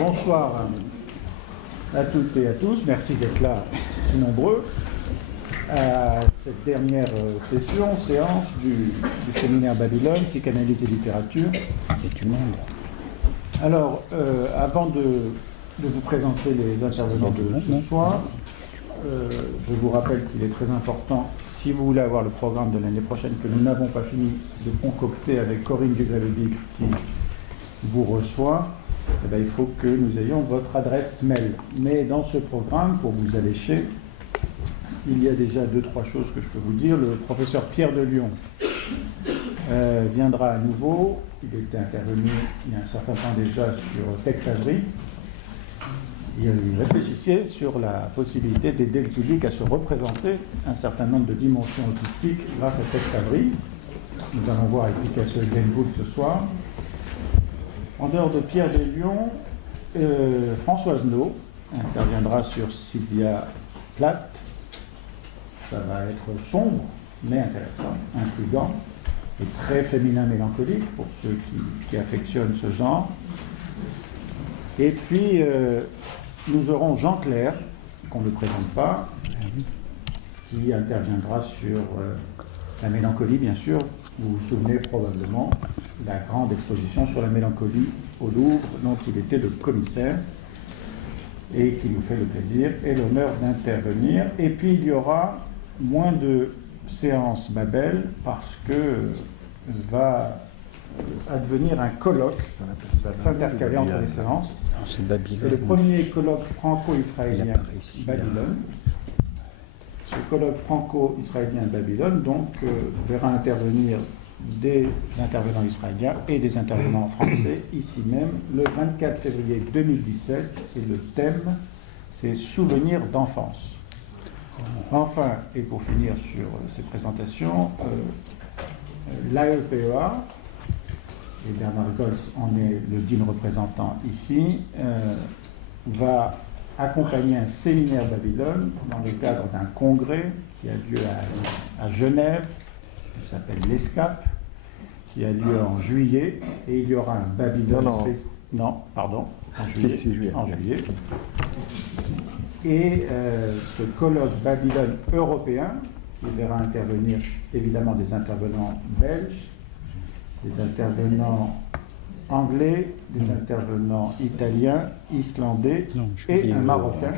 bonsoir à toutes et à tous. Merci d'être là si nombreux à cette dernière séance du séminaire Babylone, psychanalyse et littérature. Et tout le monde. Alors, avant de vous présenter les intervenants de ce soir, je vous rappelle qu'il est très important, si vous voulez avoir le programme de l'année prochaine, que nous n'avons pas fini de concocter avec Corinne Dugré-Lebic qui vous reçoit, eh bien, il faut que nous ayons votre adresse mail. Mais dans ce programme, pour vous allécher, il y a déjà 2-3 choses que je peux vous dire. Le professeur Pierre de Lyon viendra à nouveau. Il était intervenu il y a un certain temps déjà sur Tex Avery. Il réfléchissait sur la possibilité d'aider le public à se représenter un certain nombre de dimensions autistiques grâce à Tex Avery. Nous allons voir avec Picasso et Glenn ce soir. En dehors de Pierre de Lyon, Françoise No interviendra sur Sylvia Plath. Ça va être sombre, mais intéressant, intriguant et très féminin mélancolique pour ceux qui affectionnent ce genre. Et puis, nous aurons Jean Clair, qu'on ne présente pas, qui interviendra sur la mélancolie, bien sûr. Vous vous souvenez probablement de la grande exposition sur la mélancolie au Louvre, dont il était le commissaire, et qui nous fait le plaisir et l'honneur d'intervenir. Et puis, il y aura moins de séances Babel, parce que va advenir un colloque s'intercaler entre les séances. C'est le premier colloque franco-israélien Babylone. Ce colloque franco-israélien Babylone donc verra intervenir des intervenants israéliens et des intervenants français ici même le 24 février 2017, et le thème c'est Souvenirs d'enfance. Enfin, et pour finir sur ces présentations, l'AEPEA, et Bernard Gols en est le digne représentant ici, va accompagner un séminaire Babylone dans le cadre d'un congrès qui a lieu à Genève, qui s'appelle l'ESCAP, qui a lieu en juillet, et il y aura un Babylone en juillet. Et ce colloque Babylone européen, qui verra intervenir évidemment des intervenants belges, des intervenants anglais, des intervenants italiens, islandais et un marocain.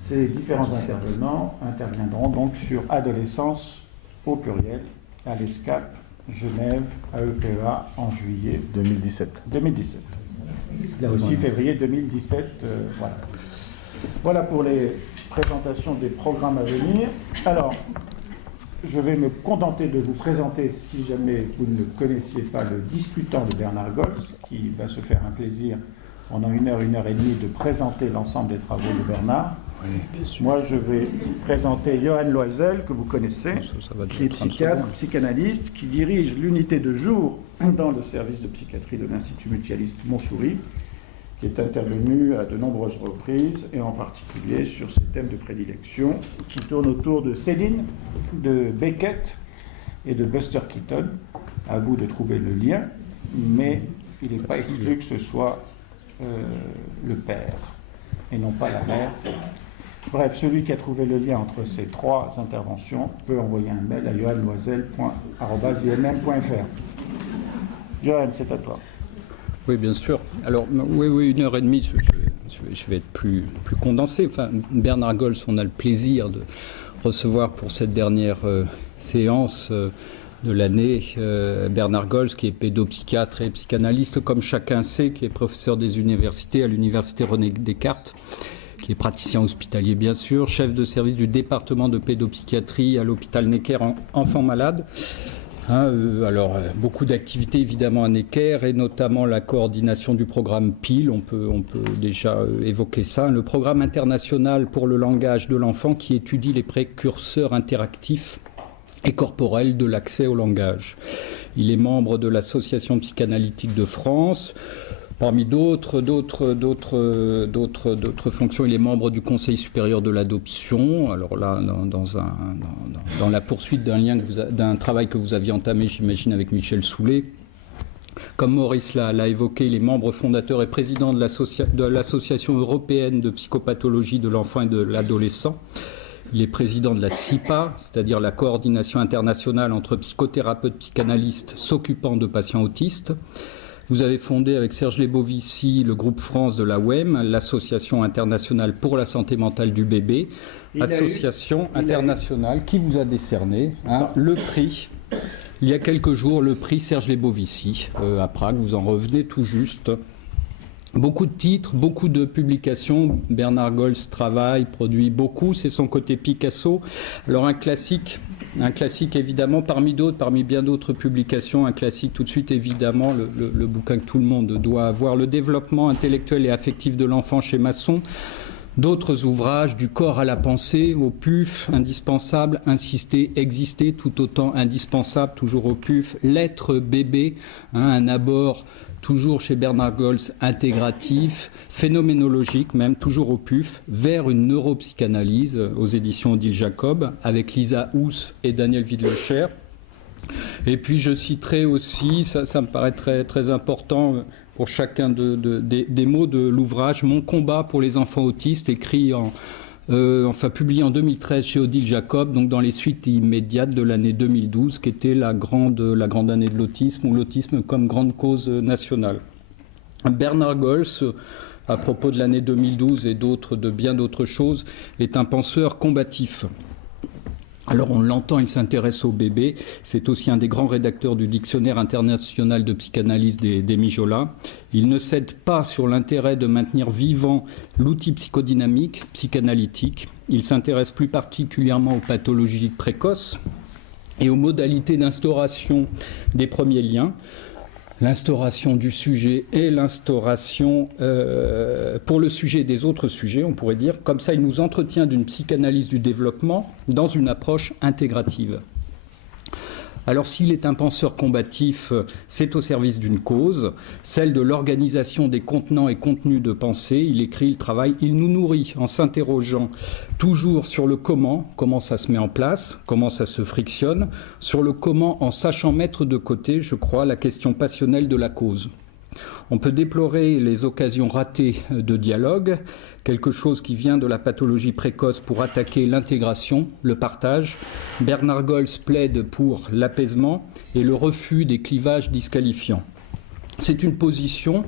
Ces différents intervenants interviendront donc sur adolescence au pluriel à l'ESCAP Genève AEPEA en juillet 2017. Là aussi février 2017. Voilà pour les présentations des programmes à venir. Alors, je vais me contenter de vous présenter, si jamais vous ne connaissiez pas, le discutant de Bernard Gols, qui va se faire un plaisir pendant 1 heure et demie de présenter l'ensemble des travaux de Bernard. Oui, moi, je vais présenter Johan Loisel, que vous connaissez, qui est psychiatre, psychanalyste, qui dirige l'unité de jour dans le service de psychiatrie de l'Institut mutualiste Montsouris, qui est intervenu à de nombreuses reprises, et en particulier sur ces thèmes de prédilection qui tournent autour de Céline, de Beckett et de Buster Keaton. À vous de trouver le lien, mais il n'est pas exclu que ce soit le père et non pas la mère. Bref, celui qui a trouvé le lien entre ces 3 interventions peut envoyer un mail à johanloisel@imm.fr. Johan, c'est à toi. Oui, bien sûr. Alors, oui, 1 heure et demie, je vais être plus condensé. Enfin, Bernard Gols, on a le plaisir de recevoir pour cette dernière séance de l'année Bernard Gols, qui est pédopsychiatre et psychanalyste, comme chacun sait, qui est professeur des universités à l'université René Descartes, qui est praticien hospitalier, bien sûr, chef de service du département de pédopsychiatrie à l'hôpital Necker enfants malades. Alors, beaucoup d'activités évidemment à Necker, et notamment la coordination du programme PIL, on peut déjà évoquer ça, le programme international pour le langage de l'enfant qui étudie les précurseurs interactifs et corporels de l'accès au langage. Il est membre de l'Association psychanalytique de France. Parmi d'autres fonctions, il est membre du Conseil supérieur de l'adoption. Alors là, dans la poursuite d'un travail que vous aviez entamé, j'imagine, avec Michel Soulet, Comme Maurice l'a évoqué, il est membre fondateur et président de l'Association européenne de psychopathologie de l'enfant et de l'adolescent. Il est président de la CIPA, c'est-à-dire la coordination internationale entre psychothérapeutes psychanalystes s'occupant de patients autistes. Vous avez fondé avec Serge Lebovici le groupe France de la WEM, l'Association internationale pour la santé mentale du bébé, association internationale qui vous a décerné le prix, il y a quelques jours, le prix Serge Lebovici à Prague. Vous en revenez tout juste. Beaucoup de titres, beaucoup de publications. Bernard Gols travaille, produit beaucoup, c'est son côté Picasso. Alors un classique évidemment, parmi bien d'autres publications, un classique tout de suite évidemment, le bouquin que tout le monde doit avoir, Le développement intellectuel et affectif de l'enfant chez Masson. D'autres ouvrages, Du corps à la pensée, au PUF, indispensable, insister, exister, tout autant indispensable, toujours au PUF. L'être bébé, un abord toujours chez Bernard Gols, intégratif, phénoménologique même, toujours au PUF, vers une neuropsychanalyse aux éditions Odile Jacob, avec Lisa Housse et Daniel Widlecher. Et puis je citerai aussi, ça me paraît très, très important pour chacun des mots de l'ouvrage, Mon combat pour les enfants autistes, écrit publié en 2013 chez Odile Jacob, donc dans les suites immédiates de l'année 2012, qui était la grande année de l'autisme, ou l'autisme comme grande cause nationale. Bernard Gols, à propos de l'année 2012 et de bien d'autres choses, est un penseur combatif. Alors on l'entend, il s'intéresse au bébé. C'est aussi un des grands rédacteurs du Dictionnaire international de psychanalyse des Mijola. Il ne cède pas sur l'intérêt de maintenir vivant l'outil psychodynamique, psychanalytique. Il s'intéresse plus particulièrement aux pathologies précoces et aux modalités d'instauration des premiers liens. L'instauration du sujet et l'instauration pour le sujet des autres sujets, on pourrait dire. Comme ça, il nous entretient d'une psychanalyse du développement dans une approche intégrative. Alors s'il est un penseur combatif, c'est au service d'une cause, celle de l'organisation des contenants et contenus de pensée. Il écrit, il travaille, il nous nourrit en s'interrogeant toujours sur le comment ça se met en place, comment ça se frictionne, sur le comment en sachant mettre de côté, je crois, la question passionnelle de la cause. On peut déplorer les occasions ratées de dialogue, quelque chose qui vient de la pathologie précoce pour attaquer l'intégration, le partage. Bernard Gols plaide pour l'apaisement et le refus des clivages disqualifiants. C'est une position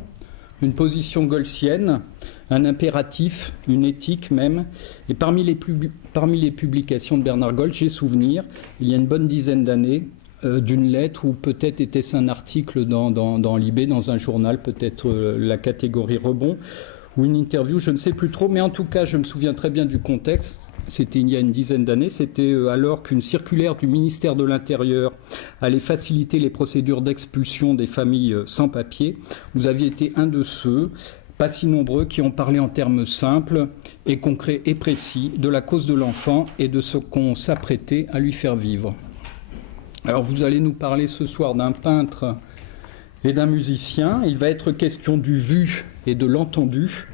golsienne, un impératif, une éthique même. Et parmi les publications de Bernard Gols, j'ai souvenir, il y a une bonne dizaine d'années, d'une lettre, ou peut-être était-ce un article dans Libé, dans un journal, peut-être la catégorie rebond, ou une interview, je ne sais plus trop, mais en tout cas, je me souviens très bien du contexte. C'était il y a une dizaine d'années, c'était alors qu'une circulaire du ministère de l'Intérieur allait faciliter les procédures d'expulsion des familles sans papier. Vous aviez été un de ceux, pas si nombreux, qui ont parlé en termes simples et concrets et précis de la cause de l'enfant et de ce qu'on s'apprêtait à lui faire vivre. Alors vous allez nous parler ce soir d'un peintre et d'un musicien. Il va être question du vu et de l'entendu.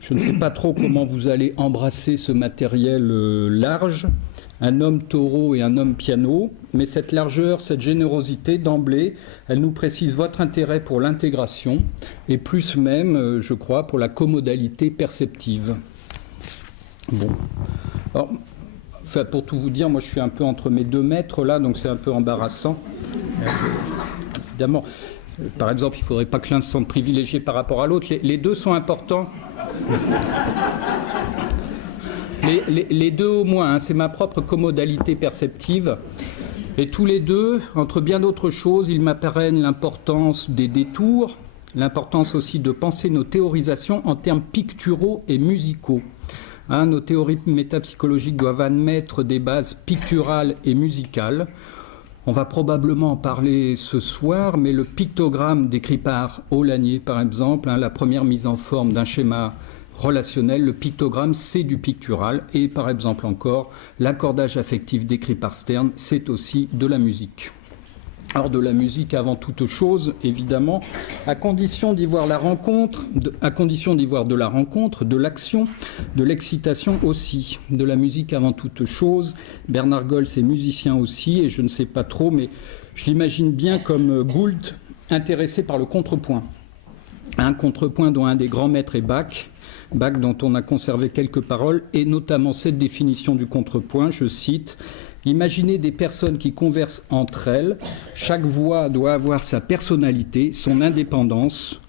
Je ne sais pas trop comment vous allez embrasser ce matériel large, un homme taureau et un homme piano, mais cette largeur, cette générosité d'emblée, elle nous précise votre intérêt pour l'intégration et plus même, je crois, pour la commodalité perceptive. Bon. Alors, enfin, pour tout vous dire, moi je suis un peu entre mes 2 mètres là, donc c'est un peu embarrassant. Évidemment, par exemple, il ne faudrait pas que l'un se sente privilégié par rapport à l'autre. Les deux sont importants. Les deux au moins, c'est ma propre commodalité perceptive. Et tous les deux, entre bien d'autres choses, ils m'apprennent l'importance des détours, l'importance aussi de penser nos théorisations en termes picturaux et musicaux. Nos théories métapsychologiques doivent admettre des bases picturales et musicales. On va probablement en parler ce soir, mais le pictogramme décrit par Aulagnier, par exemple, la première mise en forme d'un schéma relationnel, le pictogramme, c'est du pictural. Et par exemple encore, l'accordage affectif décrit par Stern, c'est aussi de la musique. Alors de la musique avant toute chose, évidemment, à condition d'y voir la rencontre, de la rencontre, de l'action, de l'excitation aussi. De la musique avant toute chose. Bernard Gols est musicien aussi, et je ne sais pas trop, mais je l'imagine bien comme Gould intéressé par le contrepoint. Un contrepoint dont un des grands maîtres est Bach, dont on a conservé quelques paroles, et notamment cette définition du contrepoint, je cite: « Imaginez des personnes qui conversent entre elles, chaque voix doit avoir sa personnalité, son indépendance. »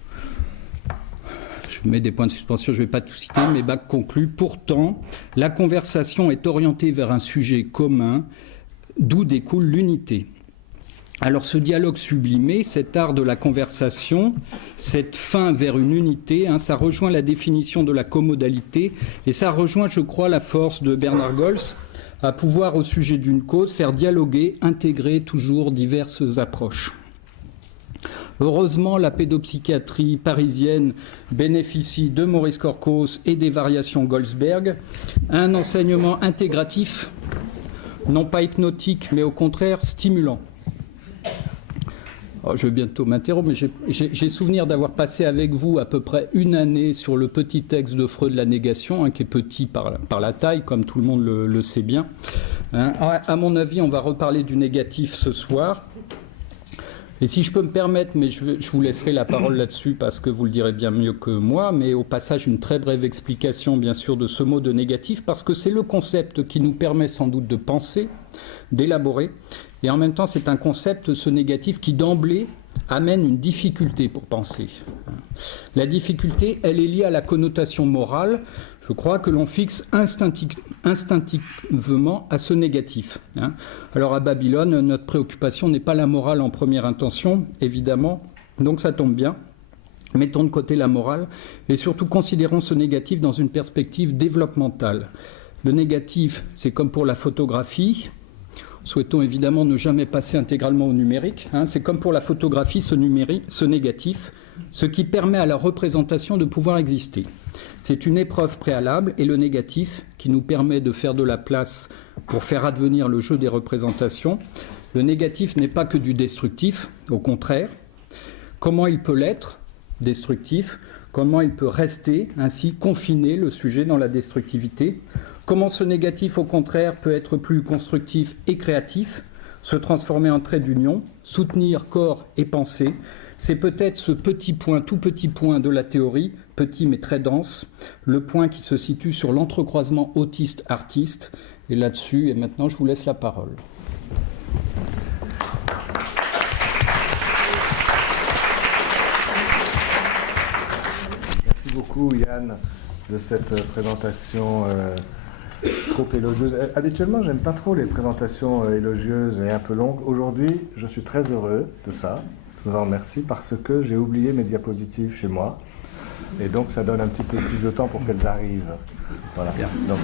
Je mets des points de suspension, je ne vais pas tout citer, mais Bach conclut: « Pourtant, la conversation est orientée vers un sujet commun, d'où découle l'unité. » Alors ce dialogue sublimé, cet art de la conversation, cette fin vers une unité, ça rejoint la définition de la comodalité et ça rejoint, je crois, la force de Bernard Gols à pouvoir, au sujet d'une cause, faire dialoguer, intégrer toujours diverses approches. Heureusement, la pédopsychiatrie parisienne bénéficie de Maurice Corcos et des variations Goldsberg, un enseignement intégratif, non pas hypnotique, mais au contraire stimulant. Alors, je vais bientôt m'interrompre, mais j'ai souvenir d'avoir passé avec vous à peu près une année sur le petit texte de Freud, La négation, qui est petit par la taille, comme tout le monde le sait bien. À mon avis, on va reparler du négatif ce soir. Et si je peux me permettre, mais je vous laisserai la parole là-dessus parce que vous le direz bien mieux que moi, mais au passage, une très brève explication, bien sûr, de ce mot de négatif, parce que c'est le concept qui nous permet sans doute de penser, d'élaborer, et en même temps, c'est un concept, ce négatif, qui d'emblée amène une difficulté pour penser. La difficulté, elle est liée à la connotation morale, je crois, que l'on fixe instinctivement à ce négatif. Alors à Babylone, notre préoccupation n'est pas la morale en première intention, évidemment, donc ça tombe bien. Mettons de côté la morale et surtout considérons ce négatif dans une perspective développementale. Le négatif, c'est comme pour la photographie. Souhaitons évidemment ne jamais passer intégralement au numérique. C'est comme pour la photographie, ce négatif, ce qui permet à la représentation de pouvoir exister. C'est une épreuve préalable et le négatif qui nous permet de faire de la place pour faire advenir le jeu des représentations. Le négatif n'est pas que du destructif, au contraire. Comment il peut l'être, destructif? Comment il peut rester, ainsi confiner le sujet dans la destructivité? Comment ce négatif, au contraire, peut être plus constructif et créatif, se transformer en trait d'union, soutenir corps et pensée? C'est peut-être ce petit point, tout petit point de la théorie, petit mais très dense, le point qui se situe sur l'entrecroisement autiste-artiste. Et là-dessus, et maintenant, je vous laisse la parole. Merci beaucoup, Yann, de cette présentation trop élogieuse. Habituellement, j'aime pas trop les présentations élogieuses et un peu longues. Aujourd'hui, je suis très heureux de ça. Je vous en remercie parce que j'ai oublié mes diapositives chez moi. Et donc, ça donne un petit peu plus de temps pour qu'elles arrivent. Voilà. Donc,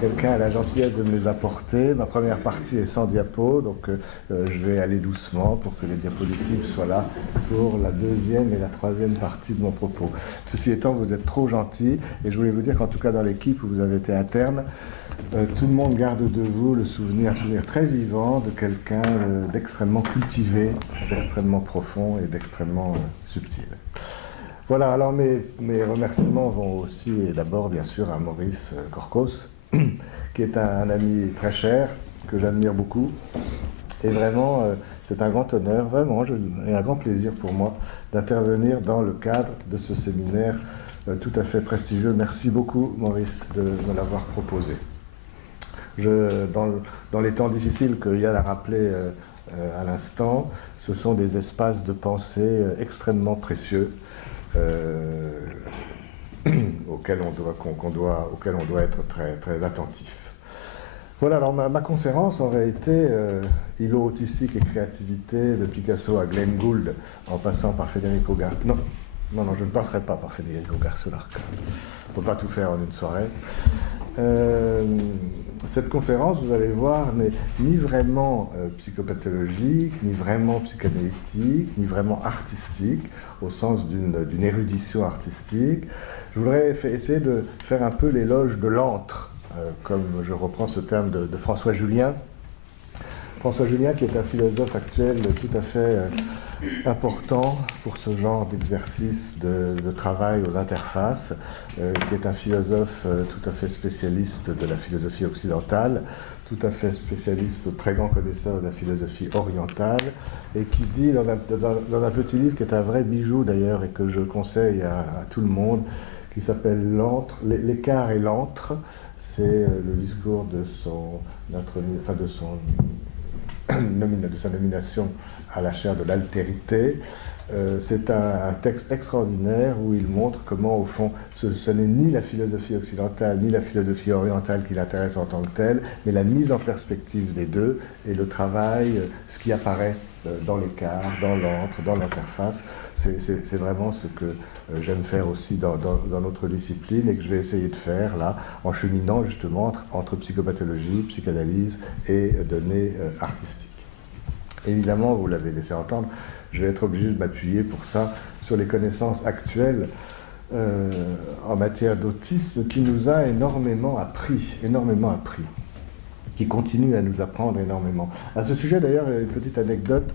quelqu'un a la gentillesse de me les apporter. Ma première partie est sans diapo, donc je vais aller doucement pour que les diapositives soient là pour la deuxième et la troisième partie de mon propos. Ceci étant, vous êtes trop gentils et je voulais vous dire qu'en tout cas dans l'équipe où vous avez été interne, tout le monde garde de vous un souvenir très vivant de quelqu'un d'extrêmement cultivé, d'extrêmement profond et d'extrêmement subtil. Voilà, alors mes remerciements vont aussi, et d'abord bien sûr à Maurice Corcos, qui est un ami très cher, que j'admire beaucoup. Et vraiment, c'est un grand honneur, vraiment, et un grand plaisir pour moi d'intervenir dans le cadre de ce séminaire tout à fait prestigieux. Merci beaucoup, Maurice, de me l'avoir proposé. Dans les temps difficiles que Yann a rappelé à l'instant, ce sont des espaces de pensée extrêmement précieux auquel on doit être très, très attentif. Voilà, alors ma conférence aurait été îlot autistique et créativité de Picasso à Glenn Gould en passant par Federico Garcia. Non, je ne passerai pas par Federico Garcia Lorca. On ne peut pas tout faire en une soirée. Cette conférence, vous allez voir, n'est ni vraiment psychopathologique, ni vraiment psychanalytique, ni vraiment artistique, au sens d'une érudition artistique. Je voudrais essayer de faire un peu l'éloge de l'antre, comme je reprends ce terme de François Julien. François Julien, qui est un philosophe actuel tout à fait important pour ce genre d'exercice de travail aux interfaces, qui est un philosophe tout à fait spécialiste de la philosophie occidentale, tout à fait spécialiste, très grand connaisseur de la philosophie orientale, et qui dit dans un petit livre qui est un vrai bijou d'ailleurs et que je conseille à tout le monde, qui s'appelle L'écart et l'antre. C'est le discours de sa nomination à la chaire de l'altérité. C'est un texte extraordinaire où il montre comment, au fond, ce n'est ni la philosophie occidentale ni la philosophie orientale qui l'intéresse en tant que telle, mais la mise en perspective des deux et le travail, ce qui apparaît dans l'écart, dans l'antre, dans l'interface. C'est vraiment ce que j'aime faire aussi dans notre discipline et que je vais essayer de faire là, en cheminant justement entre psychopathologie, psychanalyse et données artistiques. Évidemment, vous l'avez laissé entendre, je vais être obligé de m'appuyer pour ça sur les connaissances actuelles en matière d'autisme qui nous a énormément appris, qui continue à nous apprendre énormément. À ce sujet, d'ailleurs, une petite anecdote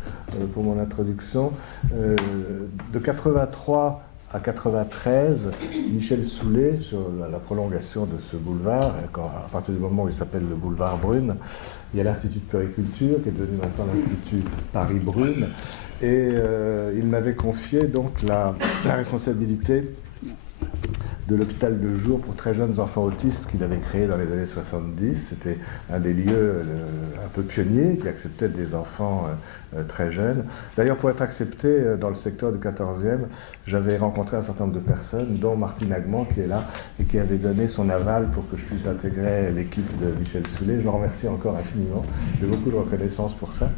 pour mon introduction. De 83 à 93, Michel Soulet, sur la prolongation de ce boulevard, à partir du moment où il s'appelle le boulevard Brune, il y a l'Institut de Puriculture, qui est devenu maintenant l'Institut Paris-Brune, et il m'avait confié donc la responsabilité de l'hôpital de jour pour très jeunes enfants autistes qu'il avait créé dans les années 70. C'était un des lieux un peu pionniers qui acceptait des enfants très jeunes. D'ailleurs, pour être accepté dans le secteur du 14e, j'avais rencontré un certain nombre de personnes, dont Martine Agman qui est là et qui avait donné son aval pour que je puisse intégrer l'équipe de Michel Soulet. Je le remercie encore infiniment. J'ai beaucoup de reconnaissance pour ça.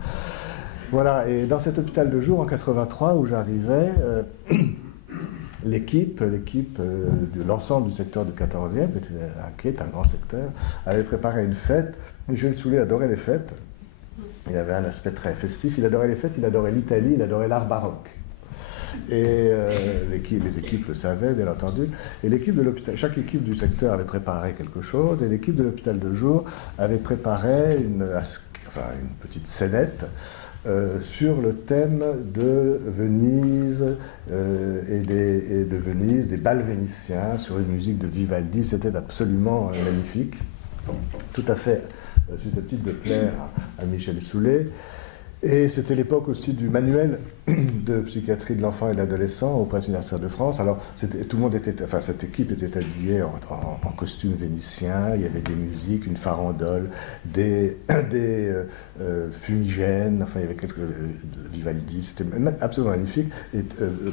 Voilà, et dans cet hôpital de jour en 83 où j'arrivais, l'équipe de l'ensemble du secteur du 14e, qui est un grand secteur, avait préparé une fête. Michel Soulet adorait les fêtes. Il avait un aspect très festif. Il adorait les fêtes, il adorait l'Italie, il adorait l'art baroque. Et les équipes le savaient, bien entendu. Et l'équipe de l'hôpital, chaque équipe du secteur avait préparé quelque chose. Et l'équipe de l'hôpital de jour avait préparé une petite scénette sur le thème de Venise et de Venise, des bals vénitiens, sur une musique de Vivaldi. C'était absolument magnifique, tout à fait susceptible de plaire à Michel Soulet. Et c'était l'époque aussi du manuel de psychiatrie de l'enfant et de l'adolescent au Presse universitaire de France. Alors, tout le monde cette équipe était habillée en costume vénitien. Il y avait des musiques, une farandole, des fumigènes. Enfin, il y avait quelques Vivaldi. C'était absolument magnifique. Et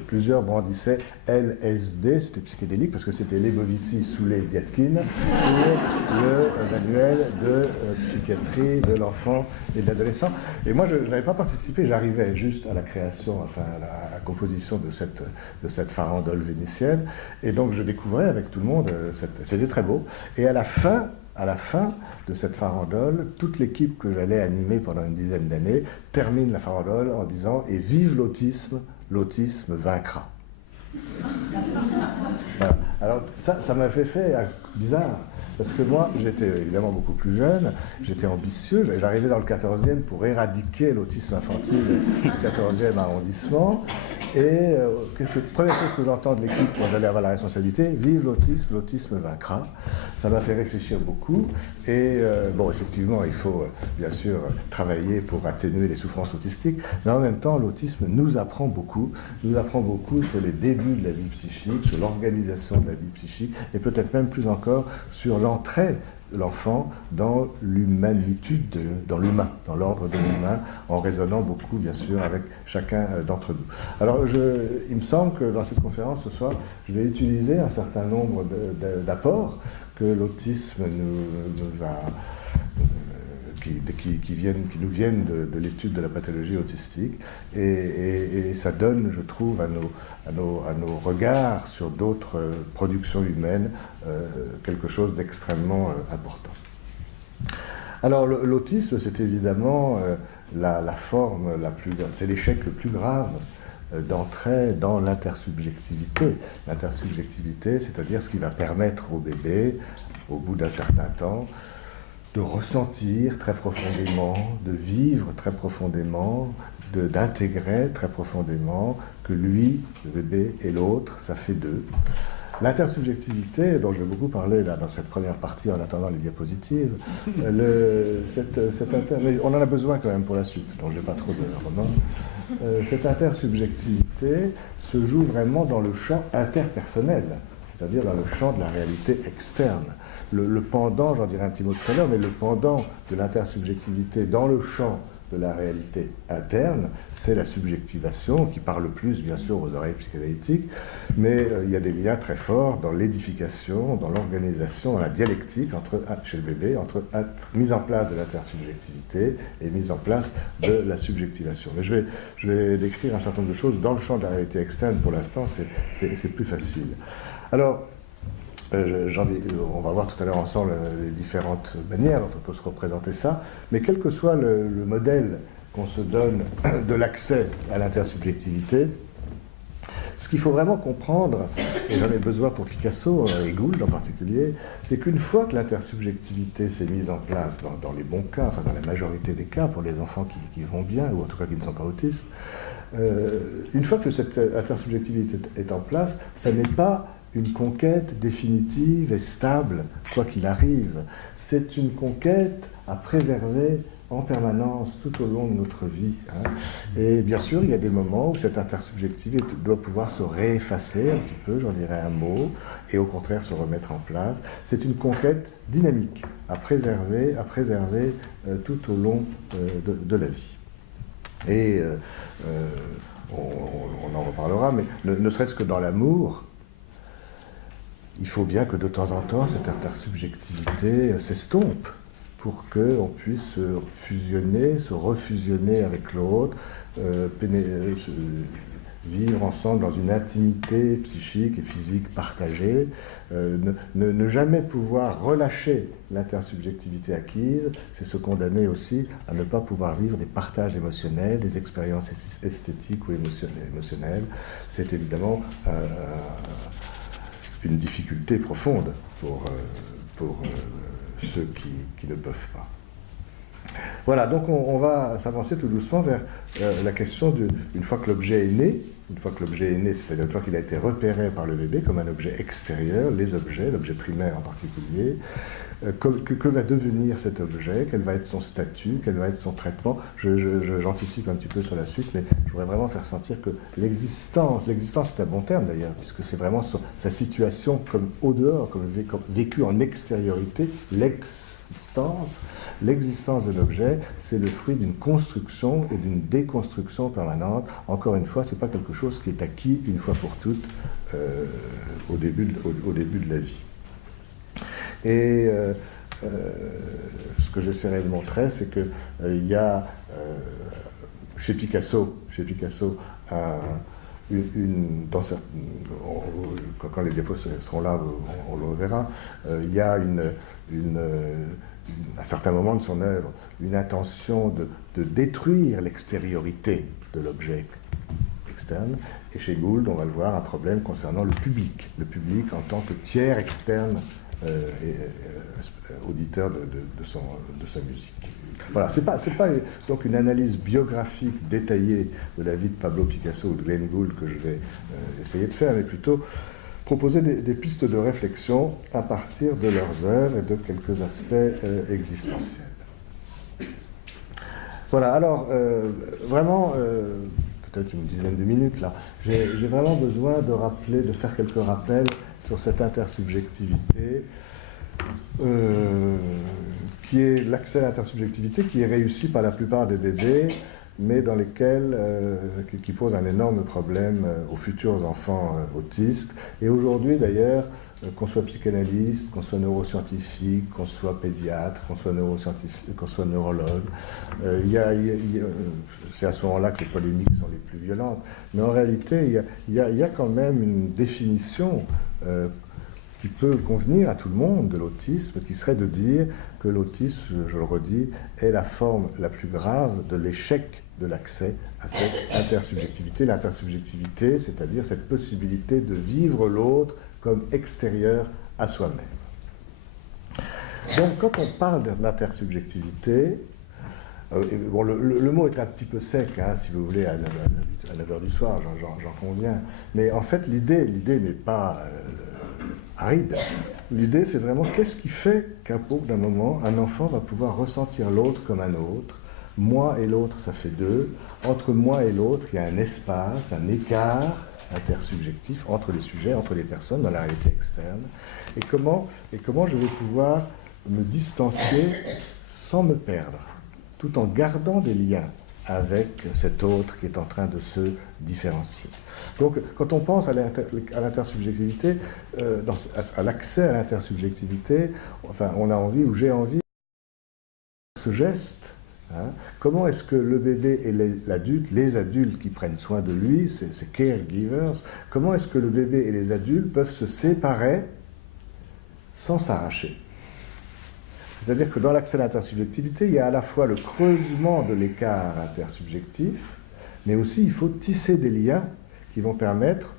plusieurs brandissaient LSD, c'était psychédélique parce que c'était Lebovici, Soulet, Diatkin pour le manuel de psychiatrie de l'enfant et de l'adolescent. Et moi, je n'avais pas participé. J'arrivais juste à la création, à la composition de cette farandole vénitienne. Et donc, je découvrais avec tout le monde, c'était très beau. Et à la fin de cette farandole, toute l'équipe que j'allais animer pendant une dizaine d'années termine la farandole en disant « Et vive l'autisme, l'autisme vaincra ». Voilà. Alors, ça m'a fait bizarre. Parce que moi, j'étais évidemment beaucoup plus jeune, j'étais ambitieux, j'arrivais dans le 14e pour éradiquer l'autisme infantile du 14e arrondissement. Et première chose que j'entends de l'équipe quand j'allais avoir la responsabilité, vive l'autisme, l'autisme vaincra. Ça m'a fait réfléchir beaucoup. Et effectivement, il faut bien sûr travailler pour atténuer les souffrances autistiques, mais en même temps, l'autisme nous apprend beaucoup sur les débuts de la vie psychique, sur l'organisation de la vie psychique, et peut-être même plus encore sur l'entrée de l'enfant dans l'humanitude, dans l'humain, dans l'ordre de l'humain, en raisonnant beaucoup, bien sûr, avec chacun d'entre nous. Alors, il me semble que dans cette conférence ce soir, je vais utiliser un certain nombre d'apports que l'autisme nous a... qui nous viennent de l'étude de la pathologie autistique, et ça donne, je trouve, à nos regards sur d'autres productions humaines quelque chose d'extrêmement important. Alors l'autisme, c'est évidemment la forme la plus, c'est l'échec le plus grave d'entrer dans l'intersubjectivité. L'intersubjectivité, c'est-à-dire ce qui va permettre au bébé, au bout d'un certain temps, de ressentir très profondément, de vivre très profondément, d'intégrer très profondément que lui, le bébé, et l'autre, ça fait deux. L'intersubjectivité, dont je vais beaucoup parler là, dans cette première partie en attendant les diapositives, mais on en a besoin quand même pour la suite, donc je n'ai pas trop de romans. Cette intersubjectivité se joue vraiment dans le champ interpersonnel, c'est-à-dire dans le champ de la réalité externe. Le pendant, j'en dirai un petit mot tout à l'heure, mais le pendant de l'intersubjectivité dans le champ de la réalité interne, c'est la subjectivation qui parle plus, bien sûr, aux oreilles psychanalytiques, mais il y a des liens très forts dans l'édification, dans l'organisation, dans la dialectique chez le bébé, entre mise en place de l'intersubjectivité et mise en place de la subjectivation. Mais je vais décrire un certain nombre de choses dans le champ de la réalité externe. Pour l'instant, c'est plus facile. Alors, on va voir tout à l'heure ensemble les différentes manières dont on peut se représenter ça, mais quel que soit le modèle qu'on se donne de l'accès à l'intersubjectivité, ce qu'il faut vraiment comprendre, et j'en ai besoin pour Picasso et Gould en particulier, c'est qu'une fois que l'intersubjectivité s'est mise en place dans les bons cas, enfin dans la majorité des cas pour les enfants qui vont bien, ou en tout cas qui ne sont pas autistes, une fois que cette intersubjectivité est en place, ça n'est pas une conquête définitive et stable, quoi qu'il arrive. C'est une conquête à préserver en permanence tout au long de notre vie. Et bien sûr, il y a des moments où cette intersubjectivité doit pouvoir se réeffacer un petit peu, j'en dirais un mot, et au contraire se remettre en place. C'est une conquête dynamique à préserver tout au long de la vie. Et on en reparlera, mais ne serait-ce que dans l'amour, il faut bien que de temps en temps, cette intersubjectivité s'estompe pour qu'on puisse se fusionner, se refusionner avec l'autre, vivre ensemble dans une intimité psychique et physique partagée, ne jamais pouvoir relâcher l'intersubjectivité acquise, c'est se condamner aussi à ne pas pouvoir vivre des partages émotionnels, des expériences esthétiques ou émotionnelles. C'est évidemment une difficulté profonde pour ceux qui ne peuvent pas. Voilà, donc on va s'avancer tout doucement vers la question une fois que l'objet est né, c'est-à-dire une fois qu'il a été repéré par le bébé comme un objet extérieur, les objets, l'objet primaire en particulier, que va devenir cet objet, quel va être son statut, quel va être son traitement. J'anticipe un petit peu sur la suite, mais je voudrais vraiment faire sentir que l'existence c'est un bon terme d'ailleurs, puisque c'est vraiment sa situation comme au dehors, comme vécue en extériorité, l'existence de l'objet, c'est le fruit d'une construction et d'une déconstruction permanente. Encore une fois, ce n'est pas quelque chose qui est acquis une fois pour toutes au début de la vie. Et ce que j'essaierai de montrer, c'est qu'il y a chez Picasso, quand les diapos seront là, on le verra, il y a à certains moments de son œuvre, une intention de détruire l'extériorité de l'objet externe. Et chez Gould, on va le voir, un problème concernant le public en tant que tiers externe auditeur de sa musique. Voilà, c'est pas donc une analyse biographique détaillée de la vie de Pablo Picasso ou de Glenn Gould que je vais essayer de faire, mais plutôt proposer des pistes de réflexion à partir de leurs œuvres et de quelques aspects existentiels. Voilà, alors vraiment, peut-être une dizaine de minutes là, j'ai vraiment besoin de faire quelques rappels sur cette intersubjectivité, qui est l'accès à l'intersubjectivité qui est réussi par la plupart des bébés, mais dans lesquels, qui pose un énorme problème aux futurs enfants autistes. Et aujourd'hui d'ailleurs, qu'on soit psychanalyste, qu'on soit neuroscientifique, qu'on soit pédiatre, qu'on soit neurologue, c'est à ce moment-là que les polémiques sont les plus violentes. Mais en réalité, il y a quand même une définition qui peut convenir à tout le monde de l'autisme, qui serait de dire que l'autisme, je le redis, est la forme la plus grave de l'échec de l'accès à cette intersubjectivité. L'intersubjectivité, c'est-à-dire cette possibilité de vivre l'autre comme extérieur à soi-même. Donc, quand on parle d'intersubjectivité, bon, le mot est un petit peu sec, hein, si vous voulez, à 9h du soir, j'en conviens. Mais en fait, l'idée n'est pas aride. L'idée, c'est vraiment qu'est-ce qui fait qu'à bout d'un moment, un enfant va pouvoir ressentir l'autre comme un autre. Moi et l'autre, ça fait deux. Entre moi et l'autre, il y a un espace, un écart intersubjectif entre les sujets, entre les personnes, dans la réalité externe. Et comment je vais pouvoir me distancier sans me perdre, tout en gardant des liens avec cet autre qui est en train de se différencier. Donc, quand on pense à l'intersubjectivité, à l'accès à l'intersubjectivité, enfin, on a envie, ou j'ai envie, ce geste, hein, comment est-ce que le bébé et l'adulte, les adultes qui prennent soin de lui, ces caregivers, comment est-ce que le bébé et les adultes peuvent se séparer sans s'arracher? C'est-à-dire que dans l'accès à l'intersubjectivité, il y a à la fois le creusement de l'écart intersubjectif, mais aussi il faut tisser des liens qui vont permettre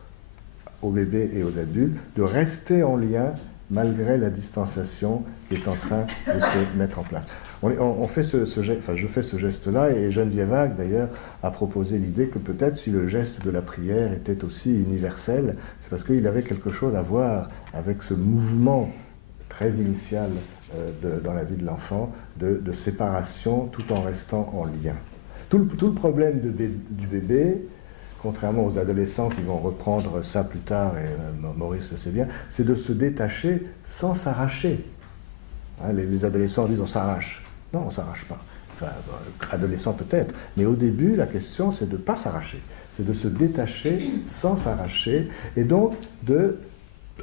aux bébés et aux adultes de rester en lien malgré la distanciation qui est en train de se mettre en place. On fait je fais ce geste-là, et Geneviève Hague, d'ailleurs, a proposé l'idée que peut-être si le geste de la prière était aussi universel, c'est parce qu'il avait quelque chose à voir avec ce mouvement très initial dans la vie de l'enfant, de séparation tout en restant en lien. Tout le problème du bébé, contrairement aux adolescents qui vont reprendre ça plus tard, et Maurice le sait bien, c'est de se détacher sans s'arracher. Hein, les adolescents disent on s'arrache. Non, on ne s'arrache pas. Enfin, adolescent peut-être, mais au début, la question, c'est de ne pas s'arracher. C'est de se détacher sans s'arracher, et donc de,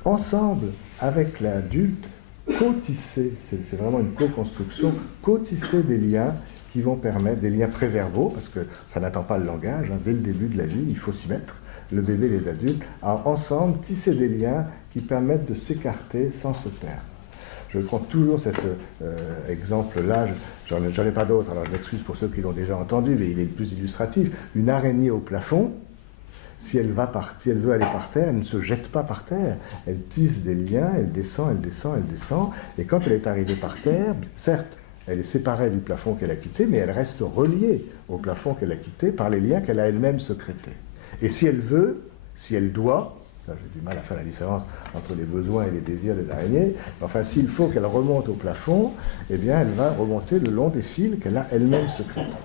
ensemble, avec l'adulte, co-tisser, c'est vraiment une co-construction, co-tisser des liens qui vont permettre, des liens préverbaux, parce que ça n'attend pas le langage, hein, dès le début de la vie, il faut s'y mettre, le bébé et les adultes, à ensemble tisser des liens qui permettent de s'écarter sans se perdre. Je prends toujours cet exemple-là, j'en ai pas d'autres, alors je m'excuse pour ceux qui l'ont déjà entendu, mais il est le plus illustratif. Une araignée au plafond, si elle veut aller par terre, elle ne se jette pas par terre. Elle tisse des liens, elle descend, elle descend, elle descend. Et quand elle est arrivée par terre, certes, elle est séparée du plafond qu'elle a quitté, mais elle reste reliée au plafond qu'elle a quitté par les liens qu'elle a elle-même secrétés. Et si elle veut, si elle doit, ça j'ai du mal à faire la différence entre les besoins et les désirs des araignées, enfin s'il faut qu'elle remonte au plafond, eh bien elle va remonter le long des fils qu'elle a elle-même secrétés.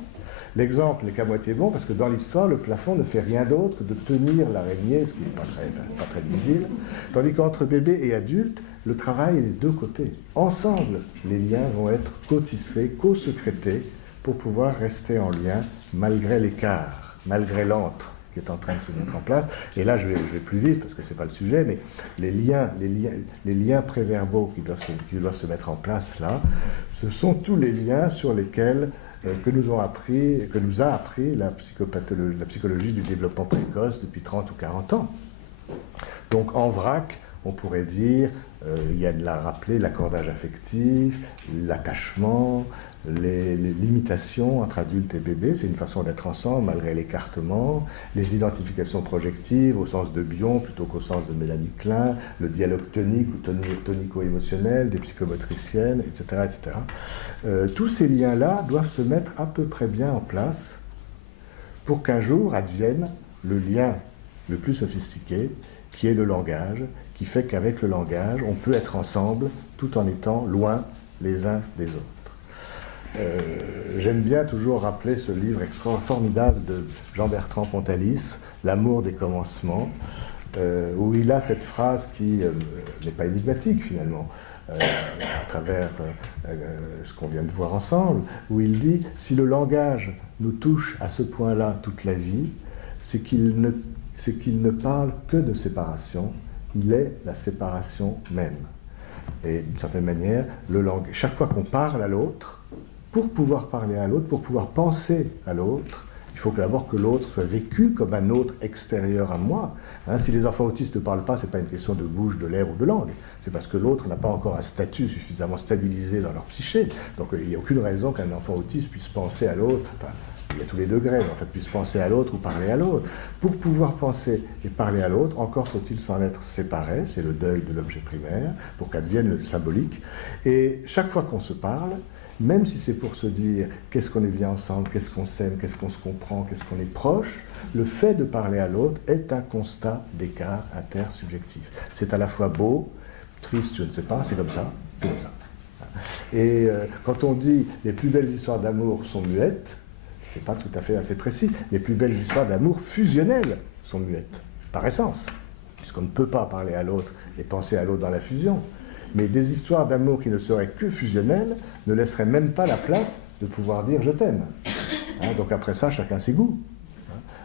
L'exemple n'est qu'à moitié bon, parce que dans l'histoire, le plafond ne fait rien d'autre que de tenir l'araignée, ce qui n'est pas très difficile, tandis qu'entre bébé et adulte, le travail est des deux côtés. Ensemble, les liens vont être co-tissés, co-secrétés, pour pouvoir rester en lien malgré l'écart, malgré l'antre qui est en train de se mettre en place. Et là, je vais plus vite, parce que ce n'est pas le sujet, mais les liens préverbaux qui doivent se mettre en place là, ce sont tous les liens sur lesquels que nous a appris la psychologie du développement précoce depuis 30 ou 40 ans. Donc en vrac, on pourrait dire, il y a de la rappeler l'accordage affectif, l'attachement, les limitations entre adultes et bébés, c'est une façon d'être ensemble malgré l'écartement, les identifications projectives au sens de Bion plutôt qu'au sens de Mélanie Klein, le dialogue tonique ou tonico-émotionnel des psychomotriciennes, etc. etc. Tous ces liens-là doivent se mettre à peu près bien en place pour qu'un jour advienne le lien le plus sophistiqué, qui est le langage, qui fait qu'avec le langage, on peut être ensemble tout en étant loin les uns des autres. J'aime bien toujours rappeler ce livre formidable de Jean-Bertrand Pontalis, L'amour des commencements, où il a cette phrase qui n'est pas énigmatique finalement, à travers ce qu'on vient de voir ensemble, où il dit « Si le langage nous touche à ce point-là toute la vie, c'est qu'il ne parle que de séparation, il est la séparation même. » Et d'une certaine manière, chaque fois qu'on parle à l'autre, pour pouvoir parler à l'autre, pour pouvoir penser à l'autre, il faut d'abord que l'autre soit vécu comme un autre extérieur à moi. Hein, si les enfants autistes ne parlent pas, ce n'est pas une question de bouche, de lèvres ou de langue. C'est parce que l'autre n'a pas encore un statut suffisamment stabilisé dans leur psyché. Donc il n'y a aucune raison qu'un enfant autiste puisse penser à l'autre. Enfin, il y a tous les degrés, mais en fait, puisse penser à l'autre ou parler à l'autre. Pour pouvoir penser et parler à l'autre, encore faut-il s'en être séparé, c'est le deuil de l'objet primaire, pour qu'advienne le symbolique. Et chaque fois qu'on se parle, même si c'est pour se dire qu'est-ce qu'on est bien ensemble, qu'est-ce qu'on s'aime, qu'est-ce qu'on se comprend, qu'est-ce qu'on est proche, le fait de parler à l'autre est un constat d'écart intersubjectif. C'est à la fois beau, triste, je ne sais pas, c'est comme ça, c'est comme ça. Et quand on dit les plus belles histoires d'amour sont muettes, c'est pas tout à fait assez précis. Les plus belles histoires d'amour fusionnelles sont muettes, par essence, puisqu'on ne peut pas parler à l'autre et penser à l'autre dans la fusion. Mais des histoires d'amour qui ne seraient que fusionnelles ne laisseraient même pas la place de pouvoir dire « je t'aime ». Donc après ça, chacun ses goûts.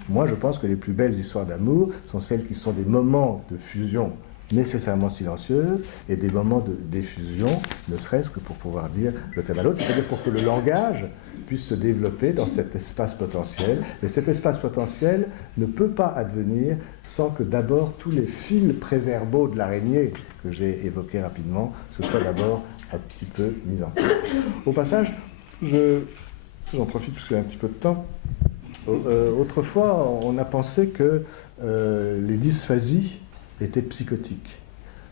Moi, je pense que les plus belles histoires d'amour sont celles qui sont des moments de fusion nécessairement silencieuses et des moments de diffusion, ne serait-ce que pour pouvoir dire « je t'aime » à l'autre, c'est-à-dire pour que le langage puisse se développer dans cet espace potentiel. Mais cet espace potentiel ne peut pas advenir sans que d'abord tous les fils préverbaux de l'araignée que j'ai évoqués rapidement se soient d'abord un petit peu mis en place. Au passage, j'en profite parce qu'il y a un petit peu de temps. Autrefois, on a pensé que les dysphasies étaient psychotiques.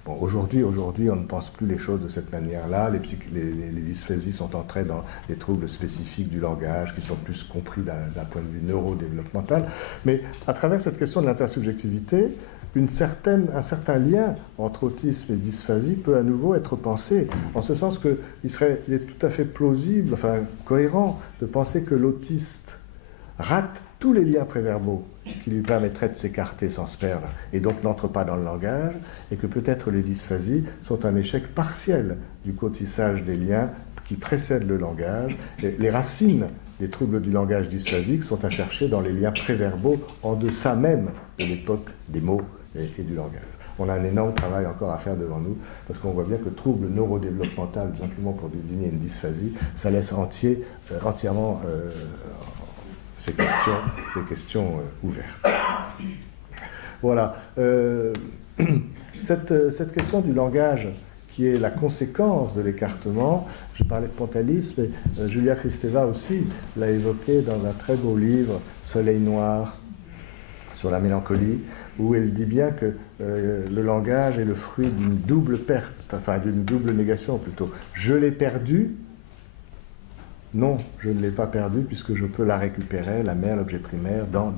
Bon, aujourd'hui, on ne pense plus les choses de cette manière-là. Les dysphasies sont entrées dans les troubles spécifiques du langage qui sont plus compris d'un point de vue neurodéveloppemental. Mais à travers cette question de l'intersubjectivité, un certain lien entre autisme et dysphasie peut à nouveau être pensé, en ce sens qu'il est tout à fait plausible, enfin cohérent, de penser que l'autiste rate tous les liens préverbaux qui lui permettraient de s'écarter sans se perdre et donc n'entre pas dans le langage, et que peut-être les dysphasies sont un échec partiel du cotissage des liens qui précèdent le langage. Et les racines des troubles du langage dysphasique sont à chercher dans les liens préverbaux en deçà même de l'époque des mots et du langage. On a un énorme travail encore à faire devant nous, parce qu'on voit bien que trouble neurodéveloppemental, simplement pour désigner une dysphasie, ça laisse entièrement ces questions ouvertes. Voilà. Cette question du langage, qui est la conséquence de l'écartement, je parlais de pontalisme, et Julia Kristeva aussi l'a évoqué dans un très beau livre, Soleil noir, sur la mélancolie, où elle dit bien que le langage est le fruit d'une double perte, enfin d'une double négation plutôt. Je l'ai perdu. Non, je ne l'ai pas perdu puisque je peux la récupérer, la mère, l'objet primaire, dans